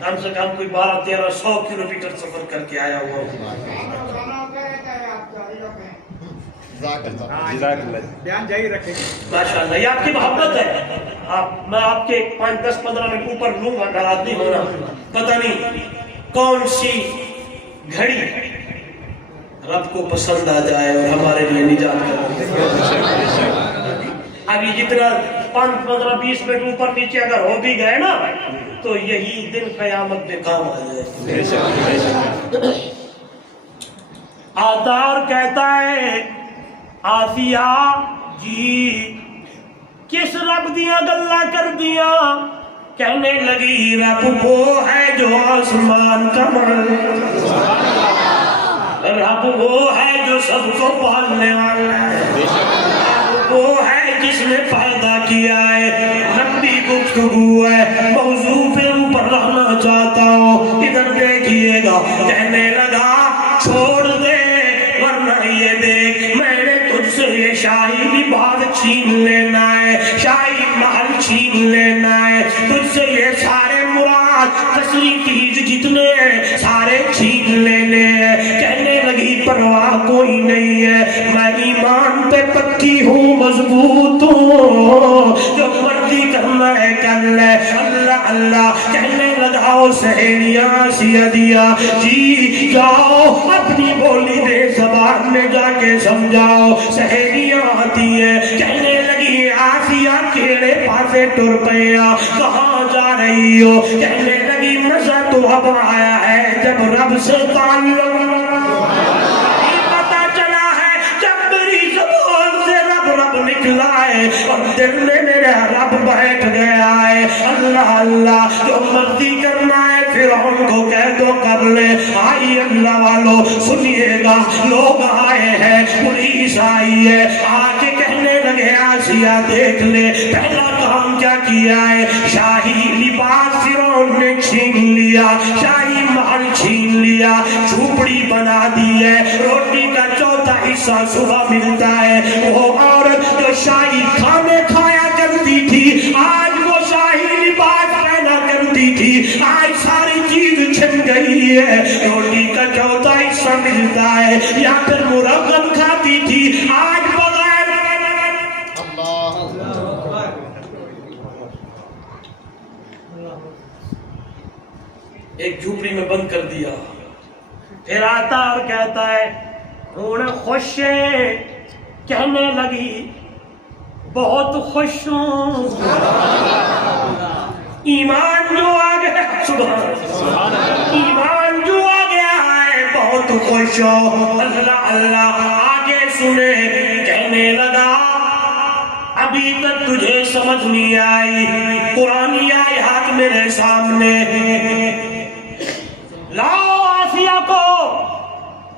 کم سے کم کوئی 1200-1300 کلومیٹر سفر کر کے آیا ہوا ہوں. ماشاء اللہ، یہ آپ کی محبت ہے. میں آپ کے 5-10-15 منٹ اوپر لوں گا، ناراض نہیں ہونا. پتہ نہیں کون سی گھڑی رب کو پسند آ جائے اور ہمارے لیے نجات کر. ابھی جتنا 5-15-20 منٹ اوپر نیچے اگر ہو بھی گئے نا تو یہی دن قیامت میں کام آ جائے. آدار کہتا ہے آسیہ جی کس رب دیا گلا کر دیا؟ کہنے لگی رب وہ ہے جو آسمان کا مالک، رب وہ ہے جو سب کو پالنے والا ہے، رب وہ ہے جس نے پیدا کیا ہے. لمبی گفتگو ہے، موضوع پہ اوپر رہنا چاہتا ہوں، ادھر دیکھیے گا. کہنے لگا چھوڑ دے ورنہ یہ دیکھ میں نے تجھ سے یہ شاہی لباس چھین لینا ہے، شاہی محل چھین لینا ہے، تجھ سے یہ سارے مراد تسلیم تیز جتنے ہیں سارے چھین لینے ہیں. کہنے لگی پرواہ کوئی نہیں ہے، میں ایمان پہ پکی ہوں، مضبوط ہوں، جو مرضی کرنا ہے کر لے. اللہ اللہ کہنے لگا سہیلیاں آسیہ دیا جی جاؤ اپنی بولی دے زبان میں جا کے سمجھاؤ. سہیلیاں آتی ہے کہنے لگی آسیہ کیڑے پاسے ٹر پیا کہاں جا رہی ہو؟ کہنے لگی مزہ تو اب آیا ہے جب رب سے تعلق پتا چلا ہے، جب میری زبان سے رب رب نکلا ہے اور دل میں میرا رب بیٹھ گیا ہے. اللہ اللہ جو مرضی کرنا ہے فرعون کو کہہ دو کر لے. آئی اللہ والو سنیے گا، لوگ آئے ہیں، پولیس آئی ہے، آ کے کہنے لگے آسیہ دیکھ لے پہلا کام کیا کیا ہے، شاہی لباس فرعون نے چھین لیا، شاہی محل چھین لیا، جھوپڑی بنا دی ہے، روٹی کا چوتھا حصہ صبح ملتا ہے. وہ عورت جو شاہی کھانے کھایا کرتی تھی آج وہ شاہی لباس پہنا کرتی تھی، آج ساری چیز چھن گئی ہے، روٹی کا چوتھا حصہ ملتا ہے. یا پھر مرغن کھاتی تھی آج بغیر ایک جھوپڑی میں بند کر دیا. پھر آتا اور کہتا ہے ہوں خوش ہے، کہنے لگی بہت خوش ہوں، ایمان جو آ گیا، سبحان ایمان جو آ گیا ہے بہت خوش ہو. اللہ اللہ آگے سنے کہنے لگا ابھی تک تجھے سمجھ نہیں آئی، قرآنی آیات میرے سامنے، لاؤ آسیہ کو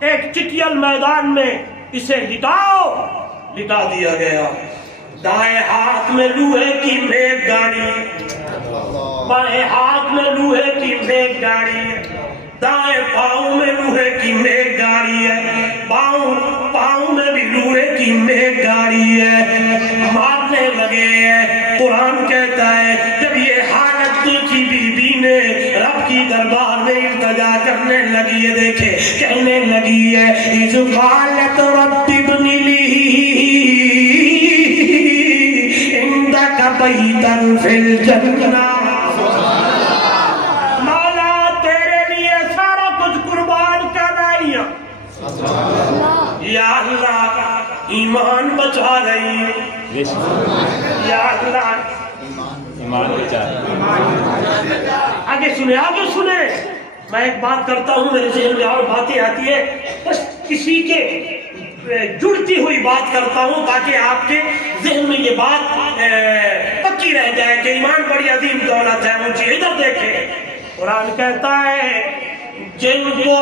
ایک چٹیل میدان میں اسے لٹاؤ. لٹا دیا گیا. دائیں ہاتھ میں لوہے کی میخ گاڑی، بائیں ہاتھ میں لوہے کی میخ گاڑی ہے، دائیں پاؤں میں لوہے کی میخ گاڑی ہے، پاؤں میں بھی لوہے کی میخ گاڑی ہے. مارنے لگے ہیں. قرآن کہتا ہے جب یہ حالت دیکھی بی بی نے رب کی دربار میں التجا کرنے لگی ہے، دیکھے کہنے لگی ہے اذ قالت رب ابن لی عندک بیتا فی الجنہ، مولا تیرے لیے سارا کچھ قربان کر رہی ہوں. یا اللہ ایمان بچا رہی ہے، یا اللہ ایمان بچا. آگے سنے میں ایک بات کرتا ہوں، میرے ذہن میں اور باتیں آتی ہے، بس کسی کے جڑتی ہوئی بات کرتا ہوں تاکہ آپ کے ذہن میں یہ بات پکی رہ جائے کہ ایمان بڑی عظیم دولت ہے. مجھے ادھر دیکھیں، قرآن کہتا ہے جن کو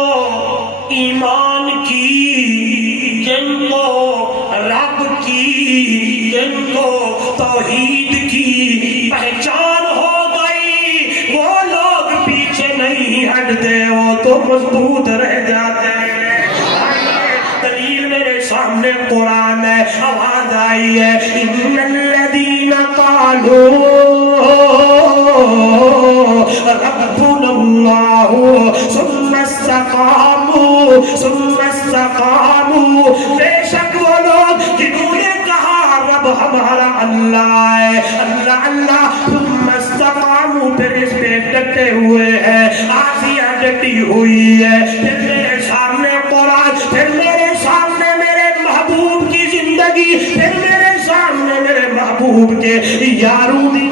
ایمان کی، جن کو رب کی، جن کو توحید کی پہچان ہو گئی وہ لوگ پیچھے نہیں ہٹتے، وہ تو مضبوط رہ جاتے ہیں. دلیل میرے سامنے قرآن ہے. آواز آئی ہے ان الذین قالوا ربنا اللہ ثم استقاموا، بے شک وہ لوگ جنہوں نے کہا رب ہمارا اللہ ہے، اللہ اللہ، ثم استقاموا، پھر اس پہ ڈٹے ہوئے ہیں. آسیہ ڈٹی ہوئی ہے. پھر میرے سامنے قرآن، پھر میرے سامنے میرے محبوب کی زندگی، پھر میرے سامنے میرے محبوب کے یاروں دی،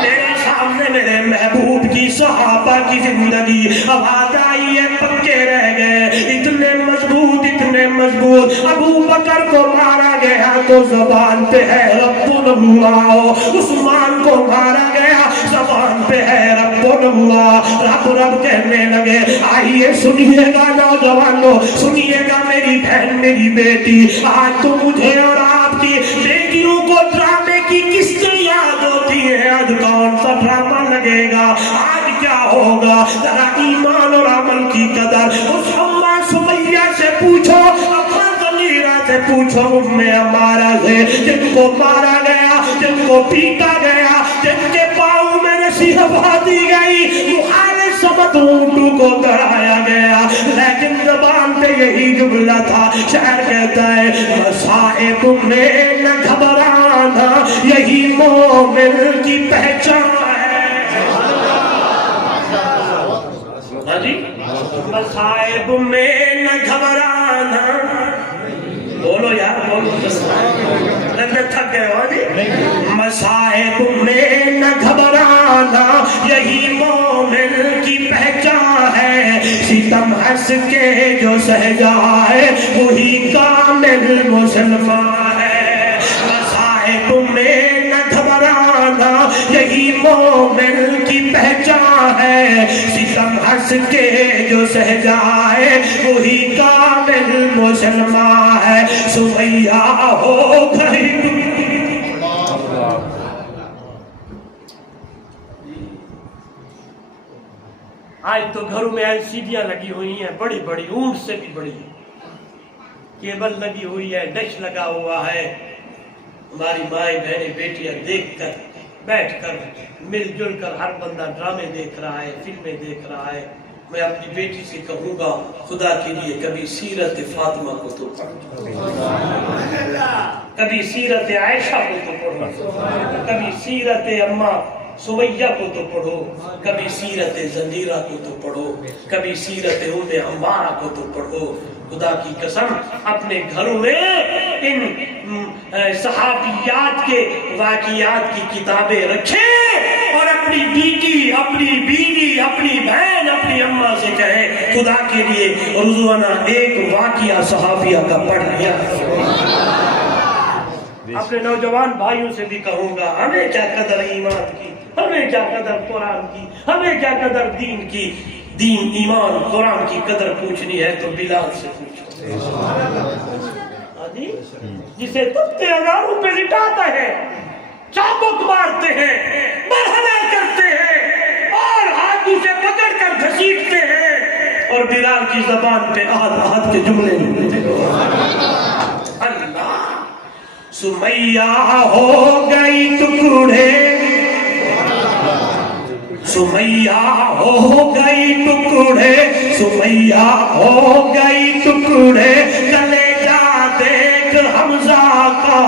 میرے سامنے میرے محبوب کی صحابہ کی زندگی. آواز آئی ہے پکے رہ گئے، اتنے مضبوط، اتنے مضبوط. ابو بکر کو مارا گیا تو زبان پہ ہے ربنا اللہ، عثمان کو مارا گیا زبان پہ ہے ربنا اللہ. رب رب کہنے لگے. آئیے سنیے گا نوجوانوں، سنیے گا میری بہن میری بیٹی، آج تو مجھے اور آپ کی بیٹیوں کو ڈرامے کی قسطیں یاد ہوتی ہیں. آج کون سا ڈرامہ لگے گا، آج کیا ہوگا؟ ذرا ایمان اور عمل کی قدر اس اماں سمیہ سے پوچھو، اماں ضمیرہ سے پوچھو، ام عمارہ سے، جن کو مارا گیا، جن کو پیٹا گیا، جن کے پاؤں میں رسی ہوا دی گئی، مخالف سبت اونٹوں کو دڑایا گیا، لیکن زبان پہ یہی جملہ تھا. شاعر کہتا ہے مصائب میں نہ گھبرانا یہی مومن کی پہچان ہے. ہاں جی مصائب میں نہ گھبرانا، بولو یار بولو، لگتا تھک گئے ہو جی، مصائب میں نہ گھبرانا یہی مومن کی پہچان ہے، ستم ہنس کے جو سہ جائے وہی کامل مسلمان ہے، مصائب میں نہ گھبرانا یہی مومن کی پہچان ہے، ستم ہنس کے جو سہ جائے وہی کامل مسلمان ہے، سمیہ ہو گئی آج تو گھروں میں LCDیاں لگی ہوئی ہیں بڑی بڑی، اونٹ سے بھی بڑی، کیبل لگی ہوئی ہے، ڈش لگا ہوا ہے، ہماری مائیں بہنیں بیٹیاں دیکھ کر بیٹھ کر مل جل کر ہر بندہ ڈرامے دیکھ رہا ہے، فلمیں دیکھ رہا ہے۔ میں اپنی بیٹی سے کہوں گا خدا کے لیے کبھی سیرت فاطمہ کو تو پڑھو، کبھی سیرت عائشہ کو تو پڑھو، کبھی سیرت اماں سمیہ کو تو پڑھو، کبھی سیرت زنیرہ کو تو پڑھو، کبھی سیرت ام عمارہ کو تو پڑھو۔ خدا کی قسم اپنے گھروں میں ان صحابیات کے واقعات کی کتابیں رکھیں اور اپنی بیٹی، اپنی بیوی، اپنی بہن، اپنی اماں سے کہیں خدا کے لیے روزانہ ایک واقعہ صحابیہ کا پڑھ لیا۔ اپنے نوجوان بھائیوں سے بھی کہوں گا ہمیں کیا قدر ایمان کی، ہمیں کیا قدر قرآن کی، ہمیں کیا قدر دین کی، دین ایمان قرآن کی قدر پوچھنی ہے تو بلال سے پوچھو، جسے کتے ہزاروں پہ لٹاتا ہے، چابک مارتے ہیں، مرحلہ کرتے ہیں اور ہاتھوں سے پکڑ کر گھسیٹتے ہیں، اور بلال کی زبان پہ آہد آہد کے جملے اللہ سمیہ ہو گئی ٹکڑے، سمیہ ہو گئی ٹکڑے، سمیہ ہو گئی ٹکڑے، چلے جا دیکھ حمزہ کا،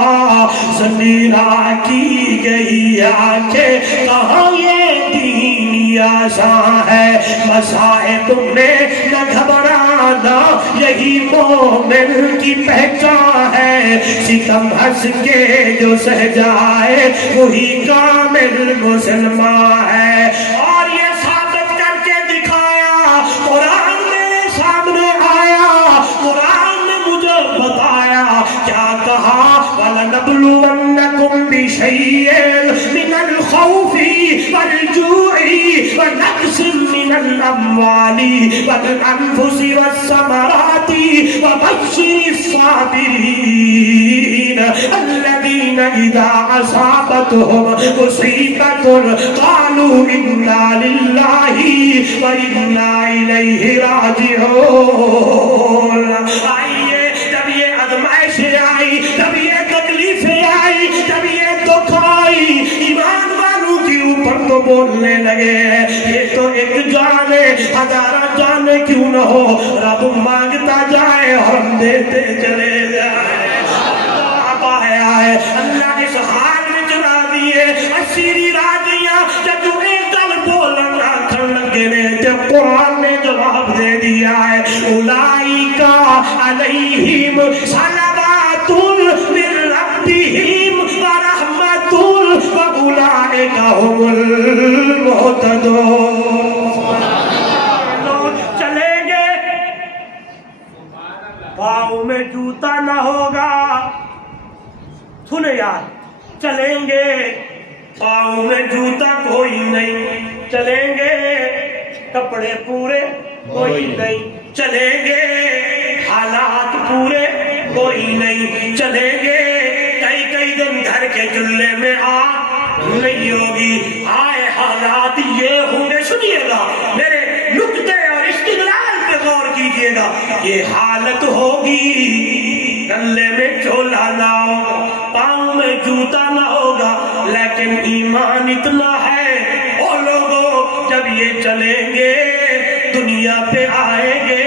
زنیرہ کی گئی آنکھیں کہاں یہ دین آسان ہے، مصائب میں نہ گھبرانا یہی مومن کی پہچان ہے، ستم ہنس کے جو سہ جائے وہی کامل مسلمان ہے۔ اور یہ ثابت کر کے دکھایا، قرآن میرے سامنے آیا، قرآن نے مجھے بتایا، کیا کہا وَلَنَبْلُوَنَّكُمْ بِشَيْءٍ مِّنَ الْخَوْفِ وَالْجُوعِ وَنَقْصٍ مِّنَ الْأَمْوَالِ وَالْأَنفُسِ وَالثَّمَرَاتِ وَبَشِّرِ الصَّابِرِينَ الَّذِينَ إِذَا أَصَابَتْهُمْ مُصِيبَةٌ قَالُوا إِنَّا لِلَّهِ وَإِنَّا إِلَيْهِ رَاجِعُونَ۔ آئیے جب یہ آزمائشیں آئی، جب یہ تکلیفیں آئی، جب یہ دکھ آئی، ایمان والوں کے اوپر تو بولنے لگے یہ تو ایک جان ہے، ہزارہ جانے کیوں نہ ہو، رب مانگتا جائے اور ہم دیتے چلے جائے۔ اللہ اس حال میں چلا دیے اسیری راضیاں، جب ایک دل بولن آکھن لگے نے جب قرآن نے جواب دے دیا ہے، اولئیکا علیہم صلوات من ربہم ورحمۃ واولئیکا هم المہتدون۔ چلیں گے پاؤں میں جوتا نہ ہوگا، سنے یار، چلیں گے پاؤں میں جوتا کوئی نہیں، چلیں گے کپڑے پورے کوئی نہیں، چلیں گے حالات پورے کوئی نہیں، چلیں گے کئی دن گھر کے چولہے میں آگ نہیں ہوگی، آئے حالات یہ ہوں گے۔ سنیے گا میرے نکتے اور استدلال پہ غور کیجئے گا، یہ حالت ہوگی گلے میں چولا نہ ہوگا، پاؤں میں جوتا نہ ہوگا، لیکن ایمان اتنا ہے او لوگوں جب یہ چلیں گے دنیا پہ آئیں گے،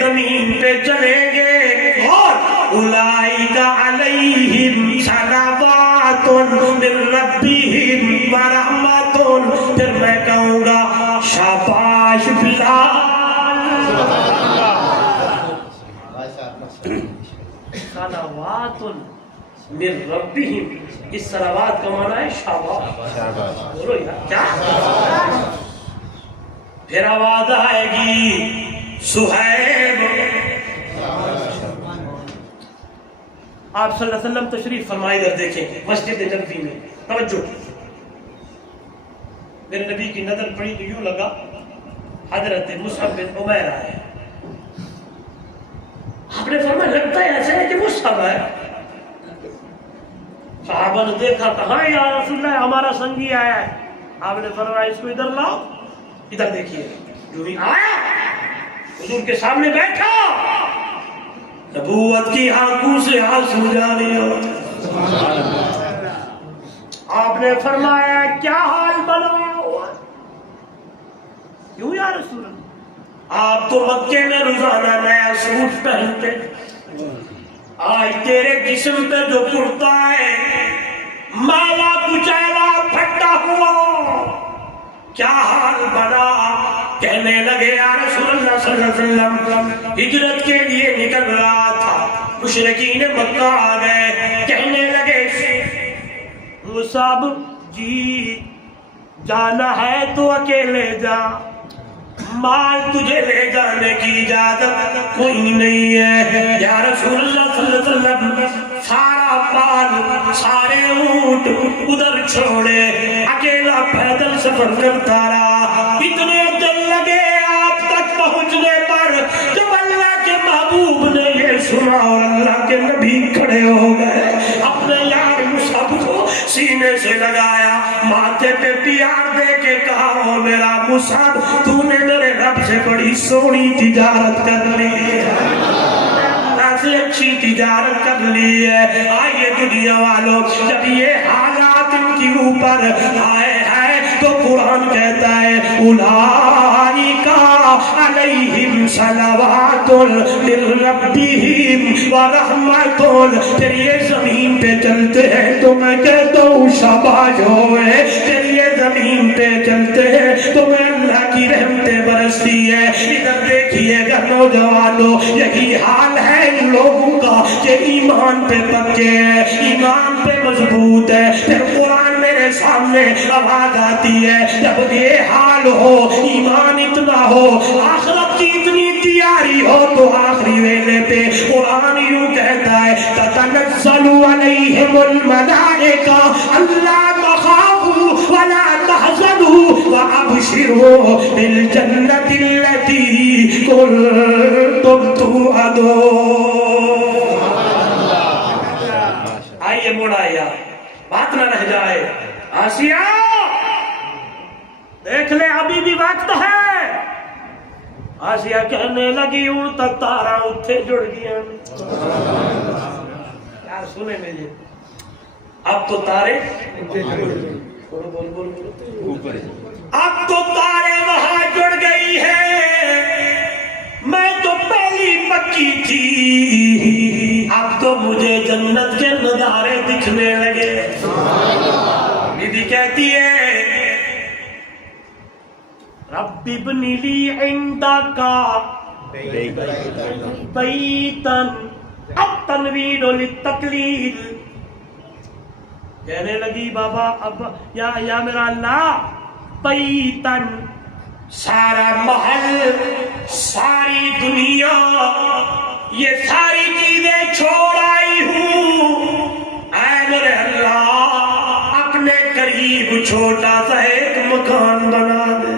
زمین پہ چلیں گے، اور اولئک علیہم صلوات من ربہم ورحمۃ، پھر میں کہوں گا شاباش بلال، من ربہم، اس صلوات کا معنی ہے شاباش، بولو یار کیا؟ پھر آواز آئے گی صہیب، آپ صلی اللہ علیہ وسلم تشریف فرمائے، ادھر دیکھیں مسجد نبوی میں، توجہ، میرے نبی کی نظر پڑی تو یوں لگا حضرت مصعب بن عمیر آئے، آپ نے فرمایا لگتا ہے ایسے ہے کہ مصعب ہے، صحابہ نے دیکھا کہاں یا رسول اللہ ہمارا سنگی آیا ہے، آپ نے فرمایا اس کو ادھر لاؤ، ادھر دیکھیے، جو ہی آیا حضور کے سامنے بیٹھا، نبوت کی آنکھوں سے آنسو جاری ہوتے، آپ نے فرمایا کیا حال بنوایا ہوا؟ کیوں یا رسول اللہ؟ آپ تو مکے میں روزانہ نیا سوٹ پہنتے، آج تیرے جسم پہ جو کرتا ہے مالا کچیلا پھٹا ہوا، کیا حال بنا؟ کہنے لگے یا رسول اللہ صلی اللہ علیہ وسلم ہجرت کے لیے نکل رہا تھا، مشرکین مکہ آ گئے، کہنے لگے مصعب جی جانا ہے تو اکیلے جا، مال تجھے لے جانے کی اجازت کوئی نہیں ہے، یا رسول اللہ صلی اللہ علیہ وسلم سارا مال سارے اونٹ ادھر چھوڑے، اکیلا پیدل سفر کرتا رہا، اتنے دن لگے آپ تک پہنچنے پر، جب اللہ کے محبوب نے یہ سنا اور اللہ کے نبی کھڑے ہو گئے، اپنے یار مصعب کو سینے سے لگایا، ماتھے پہ پیار دے کے کہا او میرا مصعب تو نے میرے رب سے بڑی سونی تجارت کر لی ہے، اللہ سے اچھی تجارت کر لی ہے۔ آئیے دنیا والوں، جب یہ حالات ان کی اوپر آئے ہیں تو قرآن کہتا ہے اولئک علیہم صلوات من ربہم ورحمۃ، پھر یہ زمین پہ چلتے ہیں تو میں کہتا ہوں شاباش ہوئے، پھر یہ زمین پہ چلتے ہیں تو میں اللہ کی رحمتیں برستی ہے۔ ادھر دیکھیے گا نوجوانوں، یہی حال ہے ان لوگوں کا کہ ایمان پہ پکے ہیں، ایمان پہ مضبوط ہے، پھر قرآن میرے سامنے آواز آتی ہے جب یہ حال ہو، ایمان اتنا ہو، آخرت کی اتنی تیاری ہو تو آخری ویلے پہ قرآن یوں کہتا ہے تتنزل علیہم الملائکہ الا تخافوا ولا تحزنوا وابشروا بالجنۃ التي کنتم توعدون۔ آئیے موڑا یا بات نہ رہ جائے، آسیہ دیکھ لے ابھی بھی وقت ہے۔ آسیہ کہنے لگی ہوں تک تارا اتھے جڑ گیا، یار سنے میرے اب تو تارے اب تو تارے وہاں جڑ گئی ہے، میں تو پہلی پکی تھی، اب تو مجھے جنت کے نظارے دکھنے لگے۔ بی بی کہتی ہے رب ابن لی عندک بیتا، اب تنوین للتقلیل، کہنے لگی بابا اب یا میرا اللہ، بیتن سارا محل، ساری دنیا، یہ ساری چیزیں چھوڑ آئی ہوں، اے میرے اللہ اپنے قریب چھوٹا سا ایک مکان بنا دے۔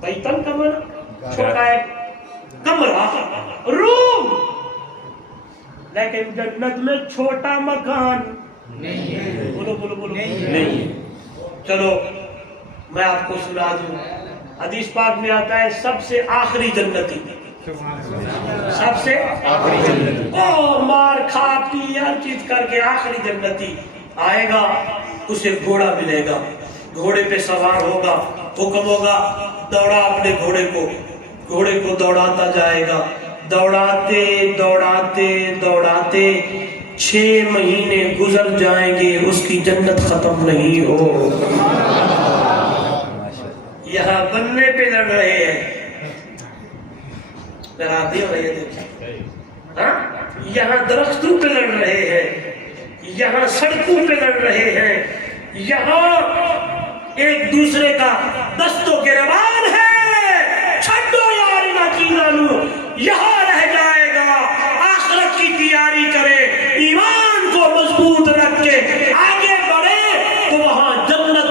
بیتن کا معنی چھوٹا ایک کمرہ، روم، لیکن جنت میں چھوٹا مکان نہیں ہے، بولو بولو بولو نہیں۔ چلو میں آپ کو سنا دوں، حدیث پاک میں آتا ہے سب سے آخری جنتی، سب سے آخری جنتی، او مار کھا پی ہر چیز کر کے آخری جنتی آئے گا، اسے گھوڑا ملے گا، گھوڑے پہ سوار ہوگا، حکم ہوگا دوڑا اپنے گھوڑے کو دوڑاتا جائے گا، دوڑاتے دوڑاتے دوڑاتے 6 مہینے گزر جائیں گے، اس کی جنت ختم نہیں ہو، یہاں بننے پہ لڑ رہے ہیں، لڑاتے ہو رہے ہیں، ہاں یہاں درختوں پہ لڑ رہے ہیں، یہاں سڑکوں پہ لڑ رہے ہیں، یہاں ایک دوسرے کا دست و گریبان ہے، چھڈو یار نہ کی نالو، یہاں رہ جائے گا، آخرت کی تیاری کرے، ایمان کو مضبوط رکھ کے آگے بڑھے تو وہاں جنت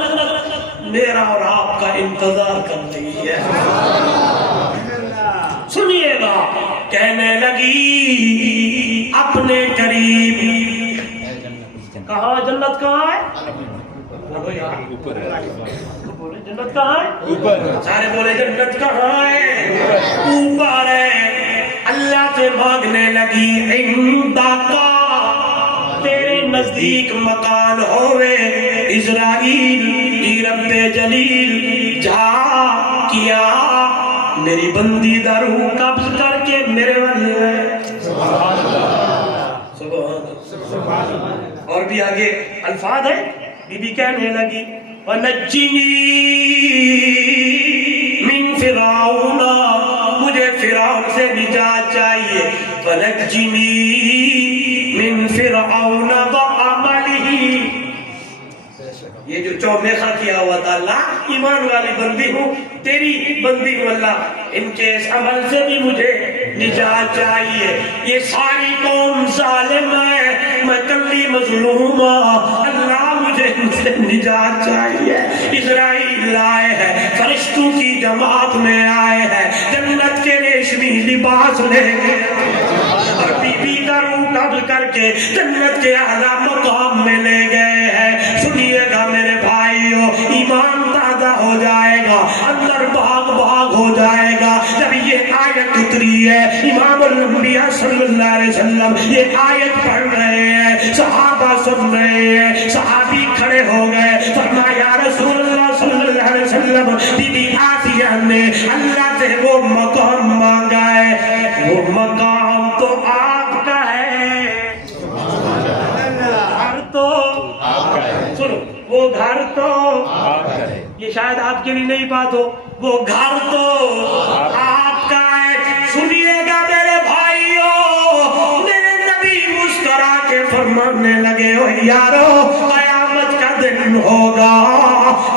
میرا اور آپ کا انتظار کر رہی ہے۔ سنیے گا، کہنے لگی اپنے قریب، کہاں جنت کہاں ہے؟ جنت کہاں ہے؟ اوپر۔ سارے بولے جنت کہاں ہے؟ اوپر ہے۔ اللہ سے مانگنے لگی عندکا، تیرے نزدیک مکان ہوئے اسرائیل کی رب جلیل، جا کیا میری بندی دا روح قبض کر کے میرے والے سبحان اللہ سبحان اللہ۔ اور بھی آگے الفاظ ہے، بی بی کہنے لگی وَنَجِّنِي مِن فِرْعَوْنَ، مجھے فرعون سے نجات چاہیے، وَنَجِّنِي مِن فِرْعَوْنَ وَعَمَلِهِ، یہ جو چومیخہ کیا ہوا تھا، اللہ ایمان والی بندی ہوں، تیری بندی ہوں اللہ، ان کے اس عمل سے بھی مجھے نجات چاہیے، یہ ساری قوم ظالم ہے، میں کلی مظلوم ہوں، اللہ مجھے ان سے نجات چاہیے۔ اسرائیل آئے ہیں، فرشتوں کی جماعت میں آئے ہیں، جنت کے ریشمی لباس لے کے اور بی بی کا روح قبض کر کے جنت کے اعلیٰ مقام میں لے گئے ہیں۔ سنیے گا میرے بھائیو، ایمان تازہ ہو جائے گا، اندر بھاگ بھاگ ہو جائے گا جب یہ آیت اتری ہے۔ امام الانبیاء صلی اللہ علیہ وسلم یہ آیت پڑھ رہے ہیں، صحابہ سن رہے ہیں، صحابی کھڑے ہو گئے، فرمایا یا رسول اللہ صلی اللہ علیہ وسلم، بی بی آسیہ نے اللہ سے وہ مقام مانگا ہے، وہ مقام تو آپ کا ہے، گھر تو آپ کا ہے، سنو وہ گھر تو آپ کا ہے، یہ شاید آپ کے لیے نہیں بات ہو، وہ گھر تو آپ کا ہے۔ سنیے گا میرے بھائیو، میرے نبی مسکرا کے فرمانے لگے، او یارو قیامت کا دن ہوگا،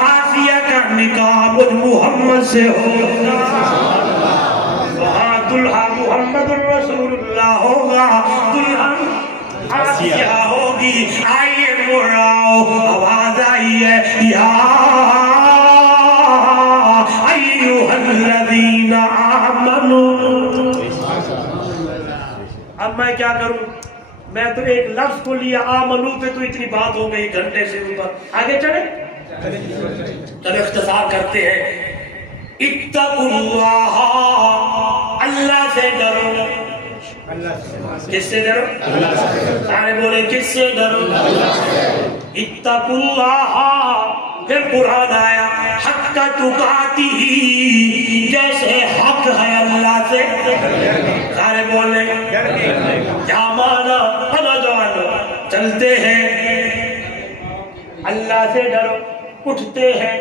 آسیہ کا نکاح مجھ محمد سے ہوگا، وہاں دلہا محمد الرسول اللہ ہوگا، دلہن آسیہ ہوگی۔ آئیے مڑاؤ، آواز آئی ہے، یا ایھا الذین آمنوا۔ اب میں کیا کروں، میں تو ایک لفظ کو لیا آمنو پہ تو اتنی بات ہو گئی گھنٹے سے اوپر، آگے چلے چلو اختصار کرتے ہیں۔ اتقوا اللہ، اللہ سے ڈرو، کس سے ڈرو؟ اللہ سے۔ سارے بولے کس سے ڈرو؟ اللہ سے۔ اتقوا اللہ، پھر قرآن آیا حق تقاتہ، جیسے حق ہے اللہ سے، سارے بولے کیا مانا؟ نوجوانوں چلتے ہیں اللہ سے ڈرو، اٹھتے ہیں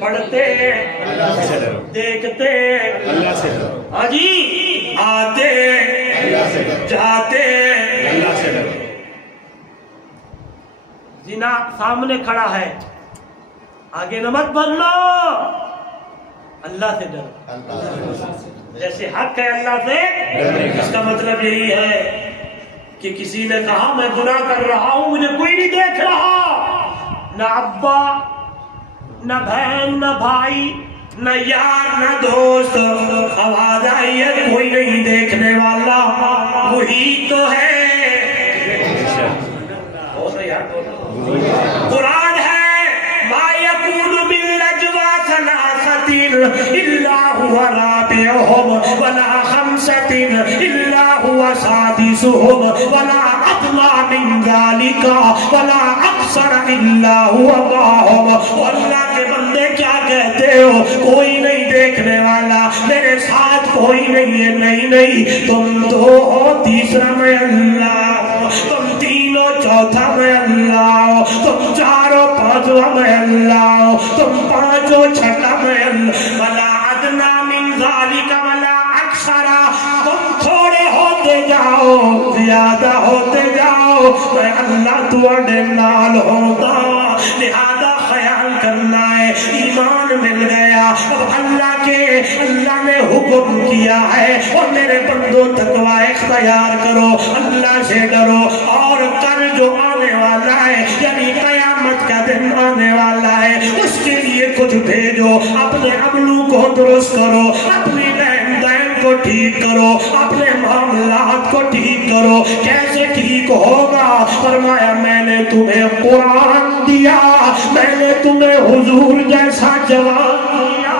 پڑھتے ہیں اللہ سے ڈرو، دیکھتے ہیں اللہ سے ڈرو، ہاں جی آتے اللہ سے ڈرو، جاتے اللہ سے ڈرو۔ زنا سامنے کھڑا ہے، آگے نمت بھر لو، اللہ سے ڈرو، جیسے حق ہے اللہ سے۔ اس کا مطلب یہی ہے کہ کسی نے کہا میں گناہ کر رہا ہوں، مجھے کوئی نہیں دیکھ رہا، نہ ابا نہ بہن نہ بھائی نہ یار نہ دوست، آواز آئی ہے کوئی نہیں دیکھنے والا، وہی تو ہے۔ قرآن ہے ما یکون من نجوی ثلاثۃ الا هو رابعهم ولا خمسۃ الا هو سادسهم ولا ادنى من ذلك ولا اکثر الا هو معهم۔ اللہ کے بندے کیا کہتے ہو، کوئی نہیں دیکھنے والا، میرے ساتھ کوئی نہیں ہے، نہیں نہیں تم دو ہو، تیسرا میں اللہ ہوں، تم تینوں چوتھا میں اللہ ہوں، تم چاروں پانچواں میں اللہ ہوں، تم پانچوں چھٹا میں اللہ، ولا ادنی من ذالک ولا اکثر، تم تھوڑے ہوتے زیادہ ہوتے جاؤ میں اللہ تواڈے نال ہوندا لہذا خیال کرنا ہے ایمان مل گیا اب اللہ نے حکم کیا ہے اور میرے بندوں تقوی اختیار کرو اللہ سے ڈرو اور کل جو آنے والا ہے یعنی قیامت کا دن آنے والا ہے اس کے لیے کچھ بھیجو اپنے عملوں کو درست کرو اپنی لین دین کو ٹھیک کرو اپنے معاملات کو ٹھیک کرو کیسے ٹھیک ہوگا فرمایا میں نے تمہیں قرآن دیا میں نے تمہیں حضور جیسا جوان دیا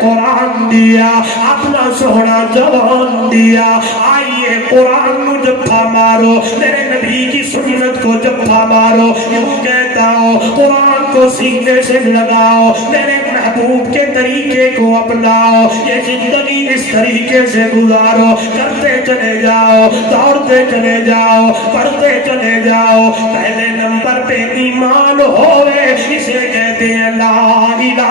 قرآن دیا اپنا سونا جوان دیا آئیے قرآن کو جپا مارو میرے نبی کی سنت کو جپا مارو یوں کہتا ہوں قرآن کو سینے سے لگاؤ میرے محبوب کے طریقے کو اپناؤ یہ زندگی اس طریقے سے گزارو کرتے چلے جاؤ دوڑتے چلے جاؤ پڑھتے چلے جاؤ پہلے نمبر پہ ایمان ہوئے اسے کہتے ہیں لا الہ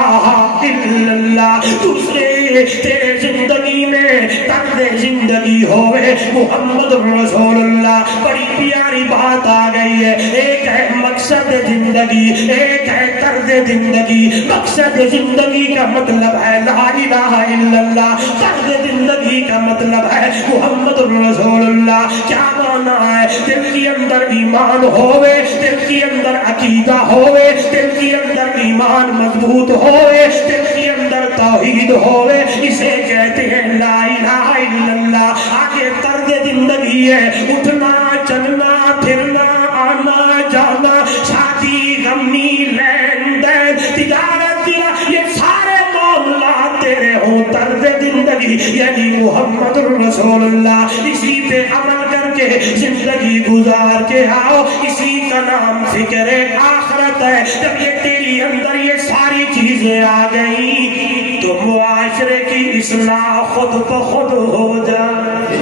الا اللہ دوسرے تیرے زندگی میں طرز زندگی ہوئے محمد رسول اللہ بڑی پیاری بات آ گئی ہے ایک ہے مقصد زندگی ایک ہے طرز زندگی مقصد زندگی کا مطلب ہے لا الہ الا اللہ طرز زندگی کا مطلب ہے محمد رسول اللہ کیا مانا ہے دل کے اندر ایمان ہوئے دل کے اندر عقیدہ ہوئے دل کے اندر ایمان مضبوط ہوئے دل کے اندر توحید ہوئے اسے کہتے ہیں لا الہ الا اللہ آگے طرز زندگی ہے اٹھنا چلنا پھرنا آنا جانا شادی غمی لین دین تجارت یہ سارے معاملات تیرے ہوں طرز زندگی یعنی محمد رسول اللہ اسی پہ عمل کر کے زندگی گزار کے آؤ اسی کا نام فکر آخرت ہے جب یہ تیری اندر یہ ساری چیزیں آ گئی تو معاشرے کی اصلاح خود بخود ہو جائے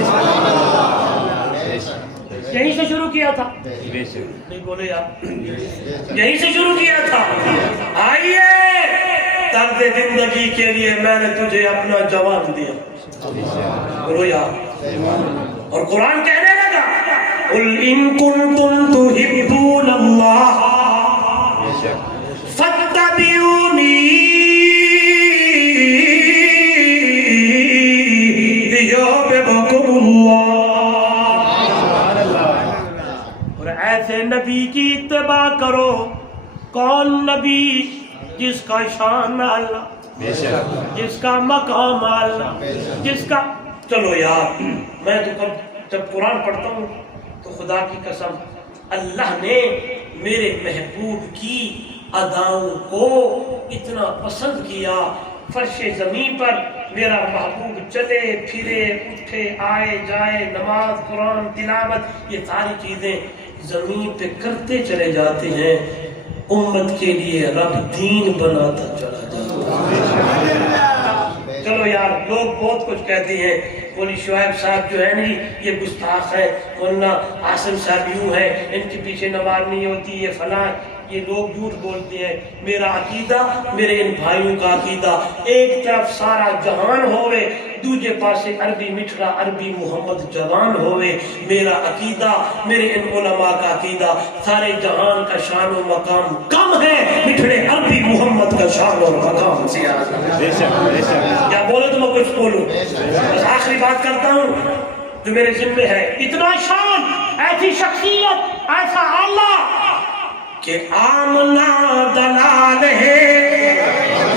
یہیں سے شروع کیا تھا نہیں بولے یار یہیں سے شروع کیا تھا آئیے طرز زندگی کے لیے میں نے تجھے اپنا جوان دیا بولو یار اور قرآن کہنے لگا قل ان کنتم تحبون اللہ فاتبعونی یحببکم اللہ اور ایسے نبی کی اتباع کرو کون نبی جس کا شان اللہ جس کا مقام اللہ جس کا چلو یار میں تو جب قرآن پڑھتا ہوں تو خدا کی قسم اللہ نے میرے محبوب کی اداؤں کو اتنا پسند کیا فرش زمین پر میرا محبوب چلے پھرے اٹھے آئے جائے نماز قرآن تلاوت یہ ساری چیزیں زمین پہ کرتے چلے جاتے ہیں امت کے لیے رب دین بناتا چلا جاتا ہے چلو یار لوگ بہت کچھ کہتے ہیں مولی شعیب صاحب جو ہے نہیں یہ گستاخ ہے مولانا عاصم صاحب یوں ہے ان کے پیچھے نماز نہیں ہوتی یہ فلاں یہ لوگ جھوٹ بولتے ہیں میرا عقیدہ میرے ان بھائیوں کا عقیدہ ایک طرف سارا جہان ہوئے دوسرے پاسے عربی مٹھڑا عربی محمد جوان ہوئے میرا عقیدہ میرے ان علماء کا عقیدہ سارے جہان کا شان و مقام کم ہے مٹھڑے عربی محمد کا شان اور مقام زیادہ کیا بولے تو میں کچھ بولوں بس آخری بات کرتا ہوں جو میرے ذمہ ہے اتنا شان ایسی شخصیت ایسا اللہ کہ آمنا دلال ہے